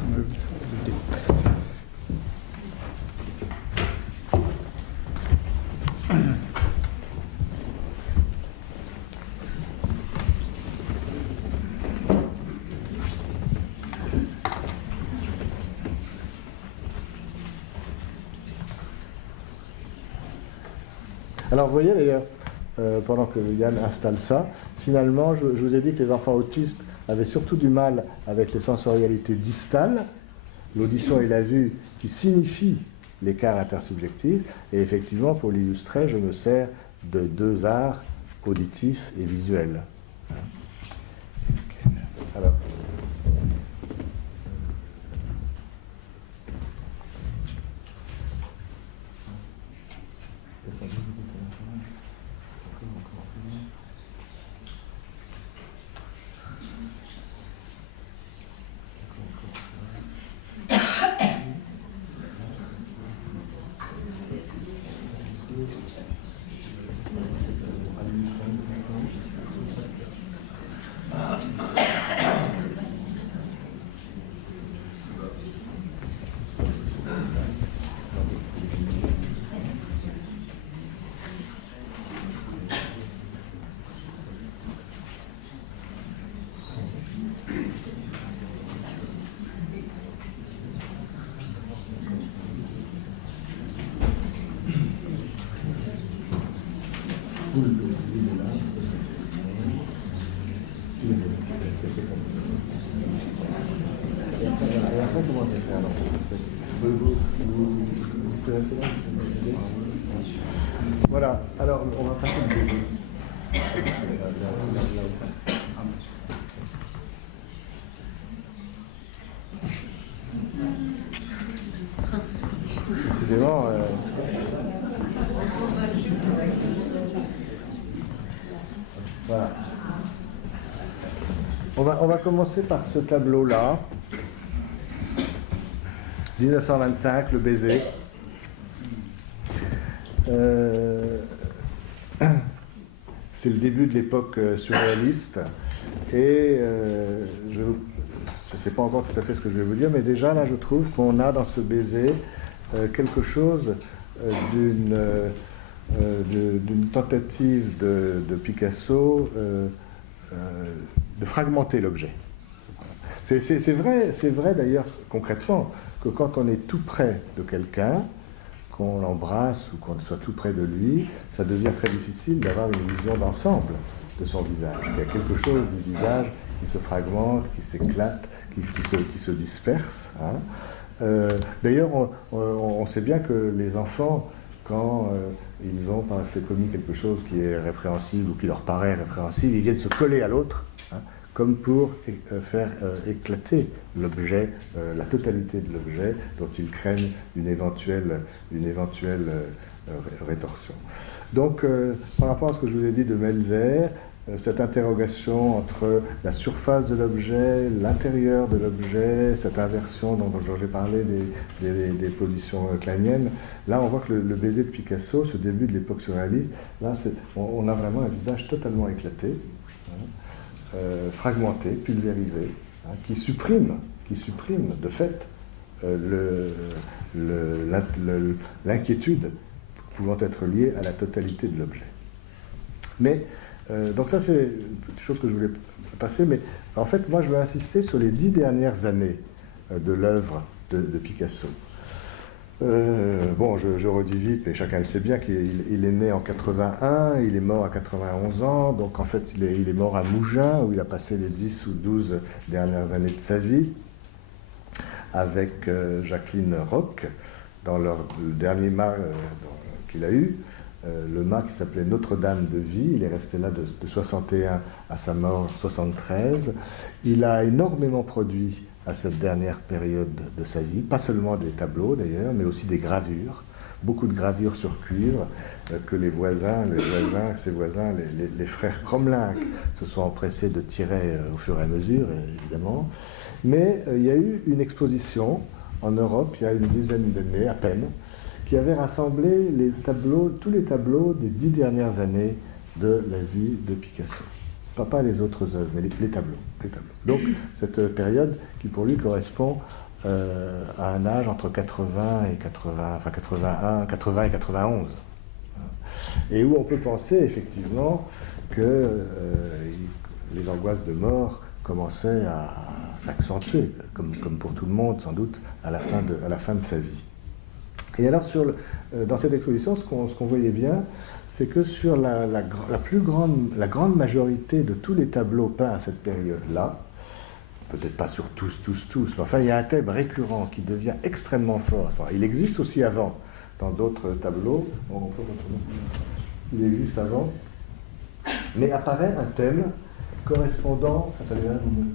Alors vous voyez d'ailleurs, pendant que Yann installe ça, finalement je vous ai dit que les enfants autistes avaient surtout du mal avec les sensorialités distales, l'audition et la vue qui signifient l'écart intersubjectif, et effectivement pour l'illustrer je me sers de deux arts auditifs et visuels. Alors. Voilà, alors on va passer le début. Décidément, voilà. On va commencer par ce tableau-là. 1925, le baiser. C'est le début de l'époque surréaliste. Et je ne sais pas encore tout à fait ce que je vais vous dire, mais déjà là je trouve qu'on a dans ce baiser quelque chose d'une tentative de Picasso de fragmenter l'objet. C'est vrai d'ailleurs concrètement que quand on est tout près de quelqu'un, qu'on l'embrasse ou qu'on soit tout près de lui, ça devient très difficile d'avoir une vision d'ensemble de son visage. Il y a quelque chose du visage qui se fragmente, qui s'éclate, qui se disperse. Hein. D'ailleurs, on sait bien que les enfants, quand ils ont par effet commis quelque chose qui est répréhensible ou qui leur paraît répréhensible, ils viennent se coller à l'autre, hein, comme pour faire éclater l'objet, la totalité de l'objet dont ils craignent une éventuelle rétorsion. Donc, par rapport à ce que je vous ai dit de Melzer, cette interrogation entre la surface de l'objet, l'intérieur de l'objet, cette inversion dont j'ai parlé des positions kleiniennes, là on voit que le baiser de Picasso, ce début de l'époque surréaliste, là on a vraiment un visage totalement éclaté, hein, fragmenté, pulvérisé, hein, qui supprime de fait l'inquiétude pouvant être liée à la totalité de l'objet. Mais donc ça c'est une petite chose que je voulais passer, mais en fait moi je veux insister sur les 10 dernières années de l'œuvre de Picasso. Bon, je redis vite, mais chacun le sait bien qu'il est né en 81, il est mort à 91 ans, donc en fait il est mort à Mougins, où il a passé les 10 ou 12 dernières années de sa vie, avec Jacqueline Roch, dans le dernier mât qu'il a eu, le mât qui s'appelait Notre-Dame de Vie. Il est resté là de 61 à sa mort 73. Il a énormément produit à cette dernière période de sa vie, pas seulement des tableaux d'ailleurs, mais aussi des gravures, beaucoup de gravures sur cuivre que ses voisins, les frères Cromlinck se sont empressés de tirer au fur et à mesure, évidemment. Mais il y a eu une exposition en Europe, il y a une dizaine d'années à peine, qui avait rassemblé tous les tableaux des 10 dernières années de la vie de Picasso. Pas les autres œuvres, mais les tableaux. Donc, cette période qui pour lui correspond à un âge entre 80 et 91. Et où on peut penser effectivement que les angoisses de mort commençaient à s'accentuer, comme pour tout le monde sans doute, à la fin de sa vie. Et alors, dans cette exposition, ce qu'on voyait bien, c'est que sur la grande majorité de tous les tableaux peints à cette période-là, peut-être pas sur tous, mais enfin, il y a un thème récurrent qui devient extrêmement fort. Il existe aussi avant, dans d'autres tableaux. On peut retourner. Il existe avant. Mais apparaît un thème correspondant. Attendez, là, vous me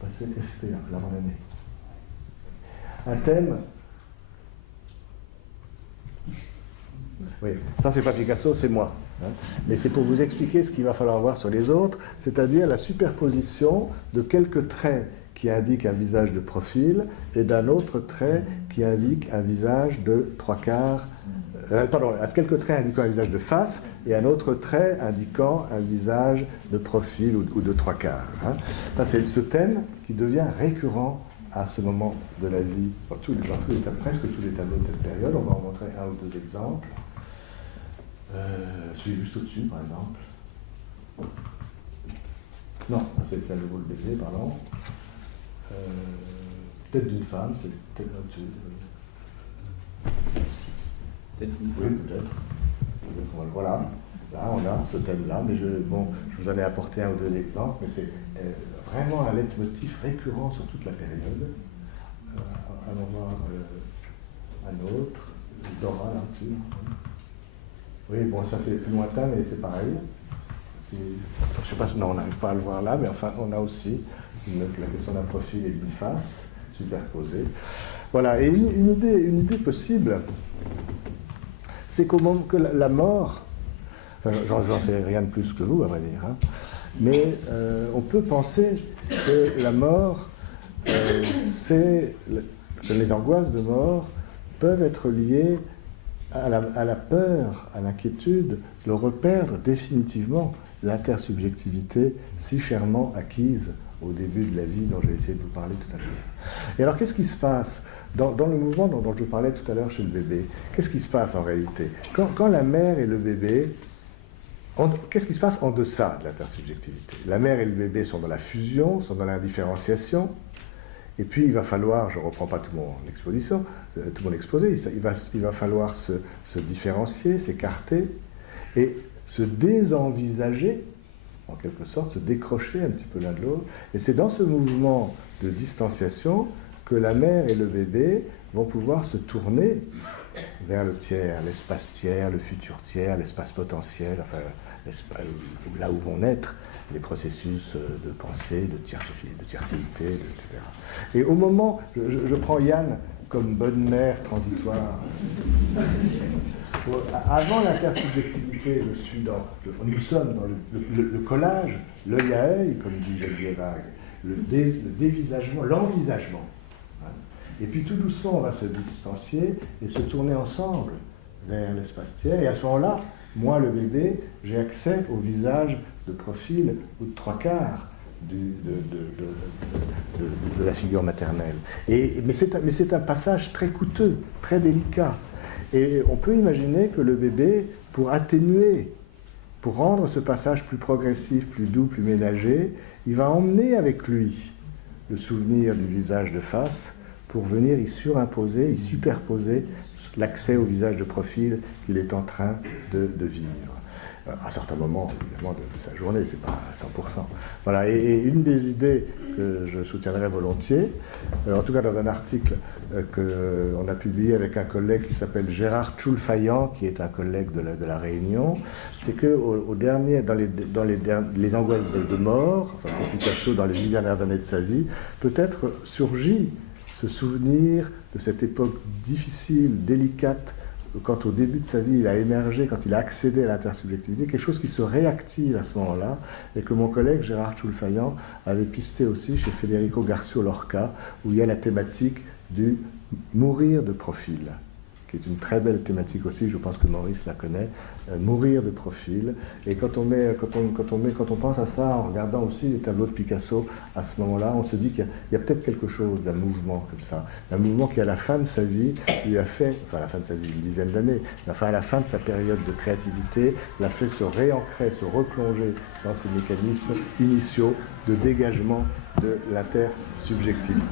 passez FP, l'avant l'année. Un thème. Oui, ça c'est pas Picasso, c'est moi. Hein. Mais c'est pour vous expliquer ce qu'il va falloir voir sur les autres, c'est-à-dire la superposition de quelques traits qui indiquent un visage de profil et d'un autre trait qui indique un visage de trois quarts. Quelques traits indiquant un visage de face et un autre trait indiquant un visage de profil ou de trois quarts. Hein. Ça, c'est ce thème qui devient récurrent à ce moment de la vie, presque tous les tableaux de cette période. On va en montrer un ou deux exemples. Celui juste au-dessus, par exemple. Non, c'est à nouveau le baiser, pardon. Tête d'une femme, c'est peut-être là-dessus. Oui, peut-être. Voilà, là on a ce thème-là, mais je vous en ai apporté un ou deux exemples, mais c'est vraiment un leitmotiv récurrent sur toute la période. Allons voir un autre, Dora là-dessus. Oui, bon, ça fait plus lointain, mais c'est pareil. Je sais pas, non, on n'arrive pas à le voir là, mais enfin, on a aussi la question d'un profil et d'une face superposée. Voilà, et une idée possible, c'est que la mort, enfin, j'en sais rien de plus que vous, à vrai dire, hein, mais on peut penser que la mort, que les angoisses de mort peuvent être liées à la peur, à l'inquiétude de reperdre définitivement l'intersubjectivité si chèrement acquise au début de la vie dont j'ai essayé de vous parler tout à l'heure. Et alors qu'est-ce qui se passe dans le mouvement dont je parlais tout à l'heure chez le bébé? Qu'est-ce qui se passe en réalité quand la mère et le bébé, qu'est-ce qui se passe en deçà de l'intersubjectivité? La mère et le bébé sont dans la fusion, sont dans l'indifférenciation. Et puis il va falloir, je ne reprends pas tout mon exposé, il va falloir se différencier, s'écarter et se désenvisager, en quelque sorte, se décrocher un petit peu l'un de l'autre. Et c'est dans ce mouvement de distanciation que la mère et le bébé vont pouvoir se tourner vers le tiers, l'espace tiers, le futur tiers, l'espace potentiel, enfin, là où vont naître les processus de pensée, de tiercéité, etc. Et au moment, je prends Yann comme bonne mère transitoire. Avant l'intersubjectivité, nous sommes dans le collage, l'œil à œil, comme dit Geneviève Hague, le dévisagement, l'envisagement. Et puis tout doucement, on va se distancier et se tourner ensemble vers l'espace tiers. Et à ce moment-là, moi, le bébé, j'ai accès au visage de profil ou de trois quarts de la figure maternelle. Mais c'est un passage très coûteux, très délicat. Et on peut imaginer que le bébé, pour atténuer, pour rendre ce passage plus progressif, plus doux, plus ménager, il va emmener avec lui le souvenir du visage de face pour venir y surimposer, y superposer l'accès au visage de profil qu'il est en train de vivre. À certains moments, évidemment, de sa journée, c'est pas 100%. Voilà, et une des idées que je soutiendrai volontiers, en tout cas dans un article qu'on a publié avec un collègue qui s'appelle Gérard Tchoulfayan, qui est un collègue de la Réunion, c'est que dans les angoisses de mort, enfin pour Picasso dans les 10 dernières années de sa vie, peut-être surgit ce souvenir de cette époque difficile, délicate, quand au début de sa vie il a émergé, quand il a accédé à l'intersubjectivité, quelque chose qui se réactive à ce moment-là, et que mon collègue Gérard Tchoulfayan avait pisté aussi chez Federico Garcia Lorca, où il y a la thématique du mourir de profil, qui est une très belle thématique aussi, je pense que Maurice la connaît, mourir de profil. Et quand on pense à ça, en regardant aussi les tableaux de Picasso, à ce moment-là, on se dit qu'il y a peut-être quelque chose d'un mouvement comme ça, un mouvement qui à la fin de sa vie lui a fait, enfin à la fin de sa vie, une dizaine d'années, mais enfin à la fin de sa période de créativité, l'a fait se réancrer, se replonger dans ces mécanismes initiaux de dégagement de l'intersubjectivité.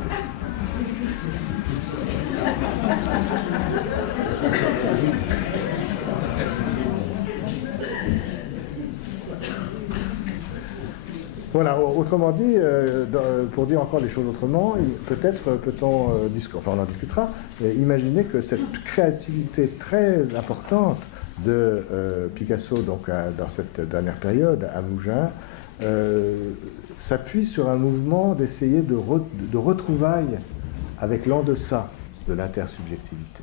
Voilà, autrement dit, pour dire encore les choses autrement, peut-être peut-on, enfin on en discutera, imaginer que cette créativité très importante de Picasso donc, dans cette dernière période, à Mougins, s'appuie sur un mouvement d'essayer de retrouvailles avec l'en-deçà de l'intersubjectivité.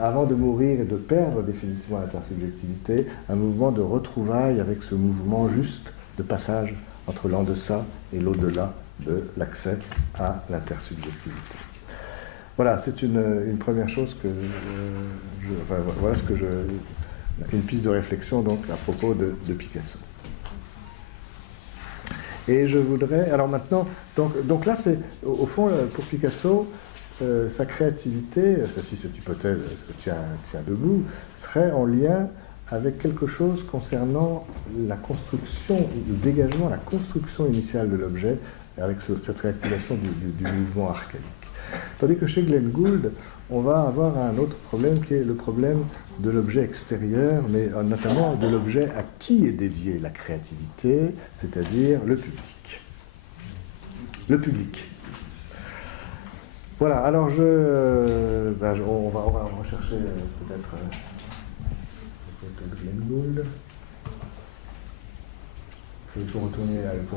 Avant de mourir et de perdre définitivement l'intersubjectivité, un mouvement de retrouvailles avec ce mouvement juste de passage entre l'en-deçà et l'au-delà de l'accès à l'intersubjectivité. Voilà, c'est une première chose que voilà ce que une piste de réflexion donc à propos de Picasso. Et je voudrais, alors maintenant, donc là c'est au fond pour Picasso, sa créativité, si cette hypothèse tient debout, serait en lien avec quelque chose concernant la construction, le dégagement, la construction initiale de l'objet, avec cette réactivation du mouvement archaïque. Tandis que chez Glenn Gould, on va avoir un autre problème qui est le problème de l'objet extérieur, mais notamment de l'objet à qui est dédiée la créativité, c'est-à-dire le public. Le public. Voilà, alors on va rechercher peut-être de Glenn Gould. Il faut retourner au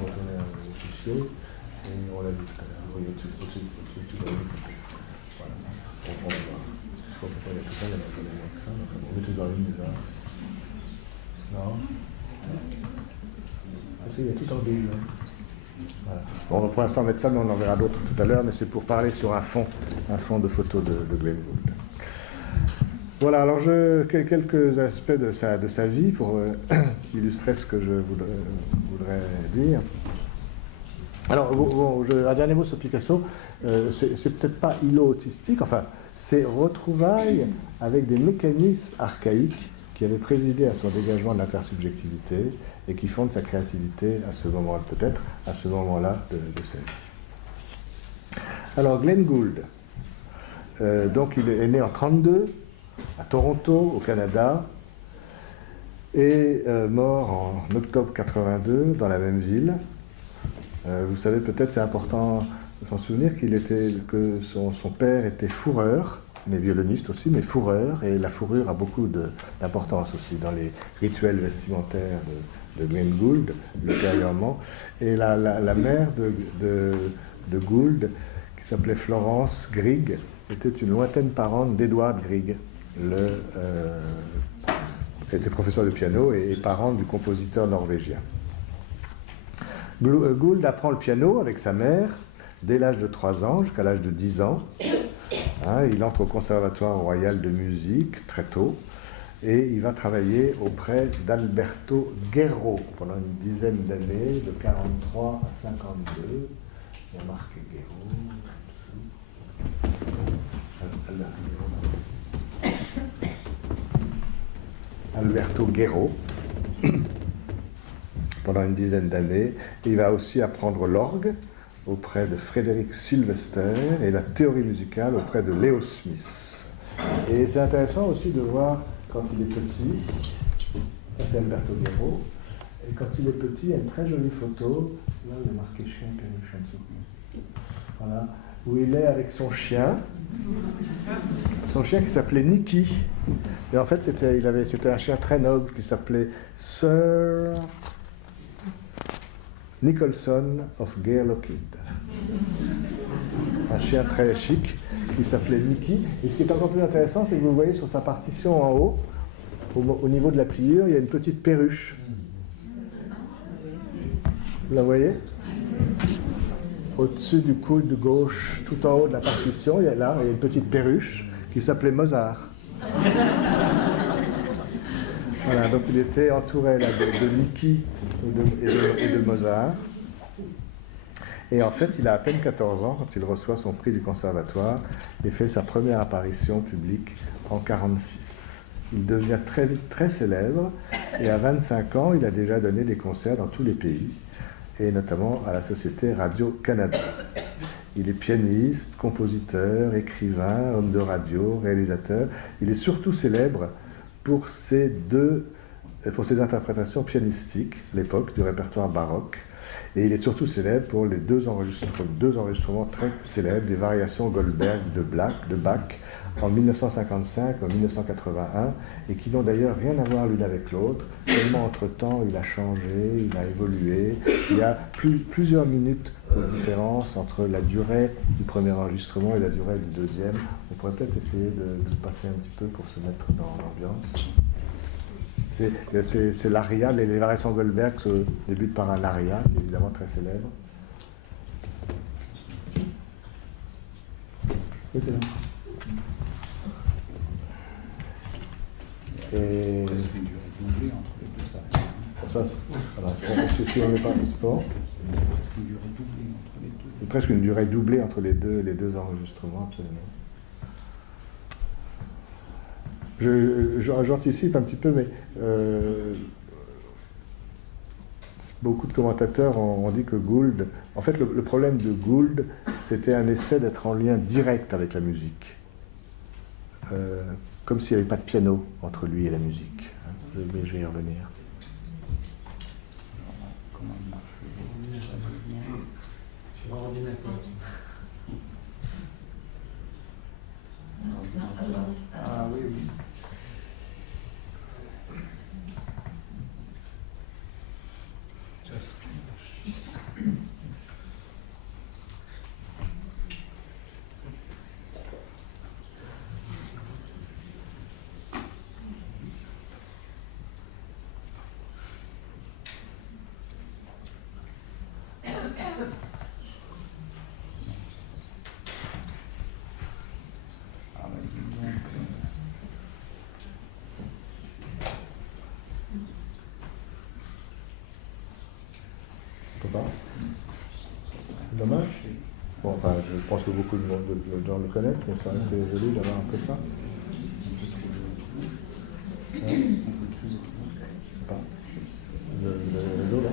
fichier, et on l'a vu tout à l'heure. Oui, au-dessus, voilà. On va voir. Je crois qu'il y a tout ça, il y a pas de avec ça. Enfin, on est tous dans la ligne déjà. Non. Il y a tout en gris. Voilà. Bon, on va pour l'instant mettre ça, mais on en verra d'autres tout à l'heure, mais c'est pour parler sur un fond de photos de Glenn Gould. Voilà, alors quelques aspects de sa vie pour illustrer ce que je voudrais dire. Alors, un dernier mot sur Picasso, c'est peut-être pas îlot autistique, enfin, c'est retrouvailles avec des mécanismes archaïques qui avaient présidé à son dégagement de l'intersubjectivité et qui fondent sa créativité à ce moment-là, peut-être à ce moment-là de sa vie. Alors, Glenn Gould, donc il est né en 1932, à Toronto, au Canada, et mort en octobre 82 dans la même ville. Vous savez, peut-être c'est important de s'en souvenir que son père était fourreur, mais violoniste aussi, mais fourreur, et la fourrure a beaucoup d'importance aussi dans les rituels vestimentaires de Glenn Gould, ultérieurement. Et la mère de Gould, qui s'appelait Florence Grieg, était une lointaine parente d'Edward Grieg, qui était professeur de piano et parente du compositeur norvégien. Gould apprend le piano avec sa mère dès l'âge de 3 ans jusqu'à l'âge de 10 ans. Il entre au Conservatoire royal de musique très tôt et il va travailler auprès d'Alberto Guerro pendant une dizaine d'années, de 43 à 52. Il y a marqué Guerro. Alberto Guerro. Pendant une dizaine d'années. Il va aussi apprendre l'orgue auprès de Frédéric Sylvester et la théorie musicale auprès de Leo Smith. Et c'est intéressant aussi de voir quand il est petit, c'est Alberto Guerro, et quand il est petit, il y a une très jolie photo, là il est marqué chien, piano, chanson. Voilà, où il est avec son chien qui s'appelait Nicky. Et en fait, c'était un chien très noble qui s'appelait Sir Nicholson of Gairlochid. Un chien très chic qui s'appelait Nicky. Et ce qui est encore plus intéressant, c'est que vous voyez sur sa partition en haut, au niveau de la pliure, il y a une petite perruche. Vous la voyez ? Au-dessus du coude gauche, tout en haut de la partition, il y a une petite perruche qui s'appelait Mozart. Voilà, donc il était entouré là, de Nicky et de Mozart. Et en fait, il a à peine 14 ans quand il reçoit son prix du conservatoire et fait sa première apparition publique en 1946. Il devient très vite très célèbre et à 25 ans, il a déjà donné des concerts dans tous les pays et notamment à la Société Radio-Canada. Il est pianiste, compositeur, écrivain, homme de radio, réalisateur. Il est surtout célèbre pour ses interprétations pianistiques, l'époque du répertoire baroque. Et il est surtout célèbre pour les deux enregistrements très célèbres des variations Goldberg de Bach en 1955 et en 1981, et qui n'ont d'ailleurs rien à voir l'une avec l'autre, tellement entre-temps il a changé, il a évolué. Il y a plusieurs minutes de différence entre la durée du premier enregistrement et la durée du deuxième. On pourrait peut-être essayer de le passer un petit peu pour se mettre dans l'ambiance. C'est l'aria, les variations Goldberg se débutent par un aria, qui est évidemment très célèbre. Et c'est presque une durée doublée entre les deux enregistrements, absolument. J'anticipe un petit peu, mais beaucoup de commentateurs ont dit que Gould... En fait, le problème de Gould, c'était un essai d'être en lien direct avec la musique. Comme s'il n'y avait pas de piano entre lui et la musique. Mais je vais y revenir. Sur ordinateur. Ah oui, oui. Dommage. Bon, enfin, je pense que beaucoup de gens le connaissent, mais ça aurait été joli d'avoir un peu ça. Ouais. Pas. Le dos, là.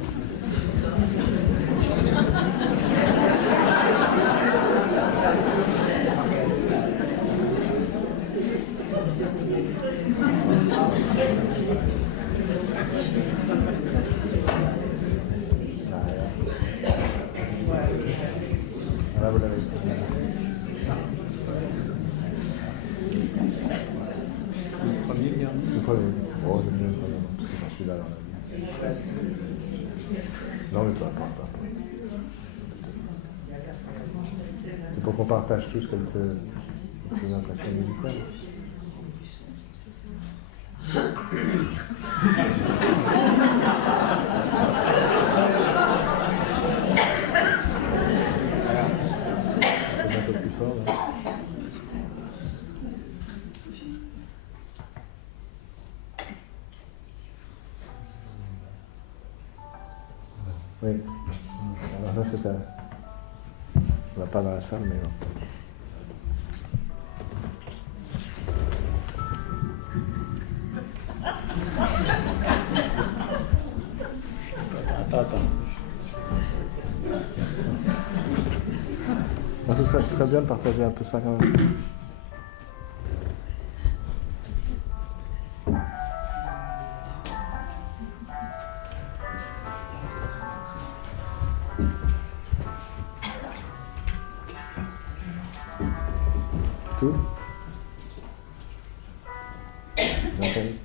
Là, vous l'avez. Le premier, dernier. Le premier. Oh, j'aime bien le premier, parce que j'en suis là. Non, mais pas. Il faut qu'on partage tous quelques impressions musicales. Un peu plus fort, là. Oui. Alors là, c'est un... On va pas dans la salle, mais bon. Attends. Ah, ce serait bien de partager un peu ça quand même. Tout. Nathalie.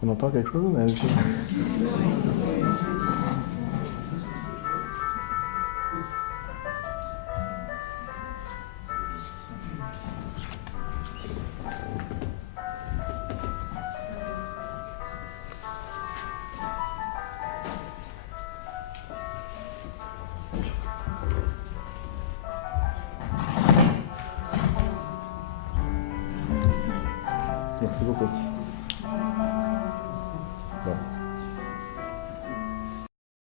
On entend quelque chose, mais... Merci beaucoup.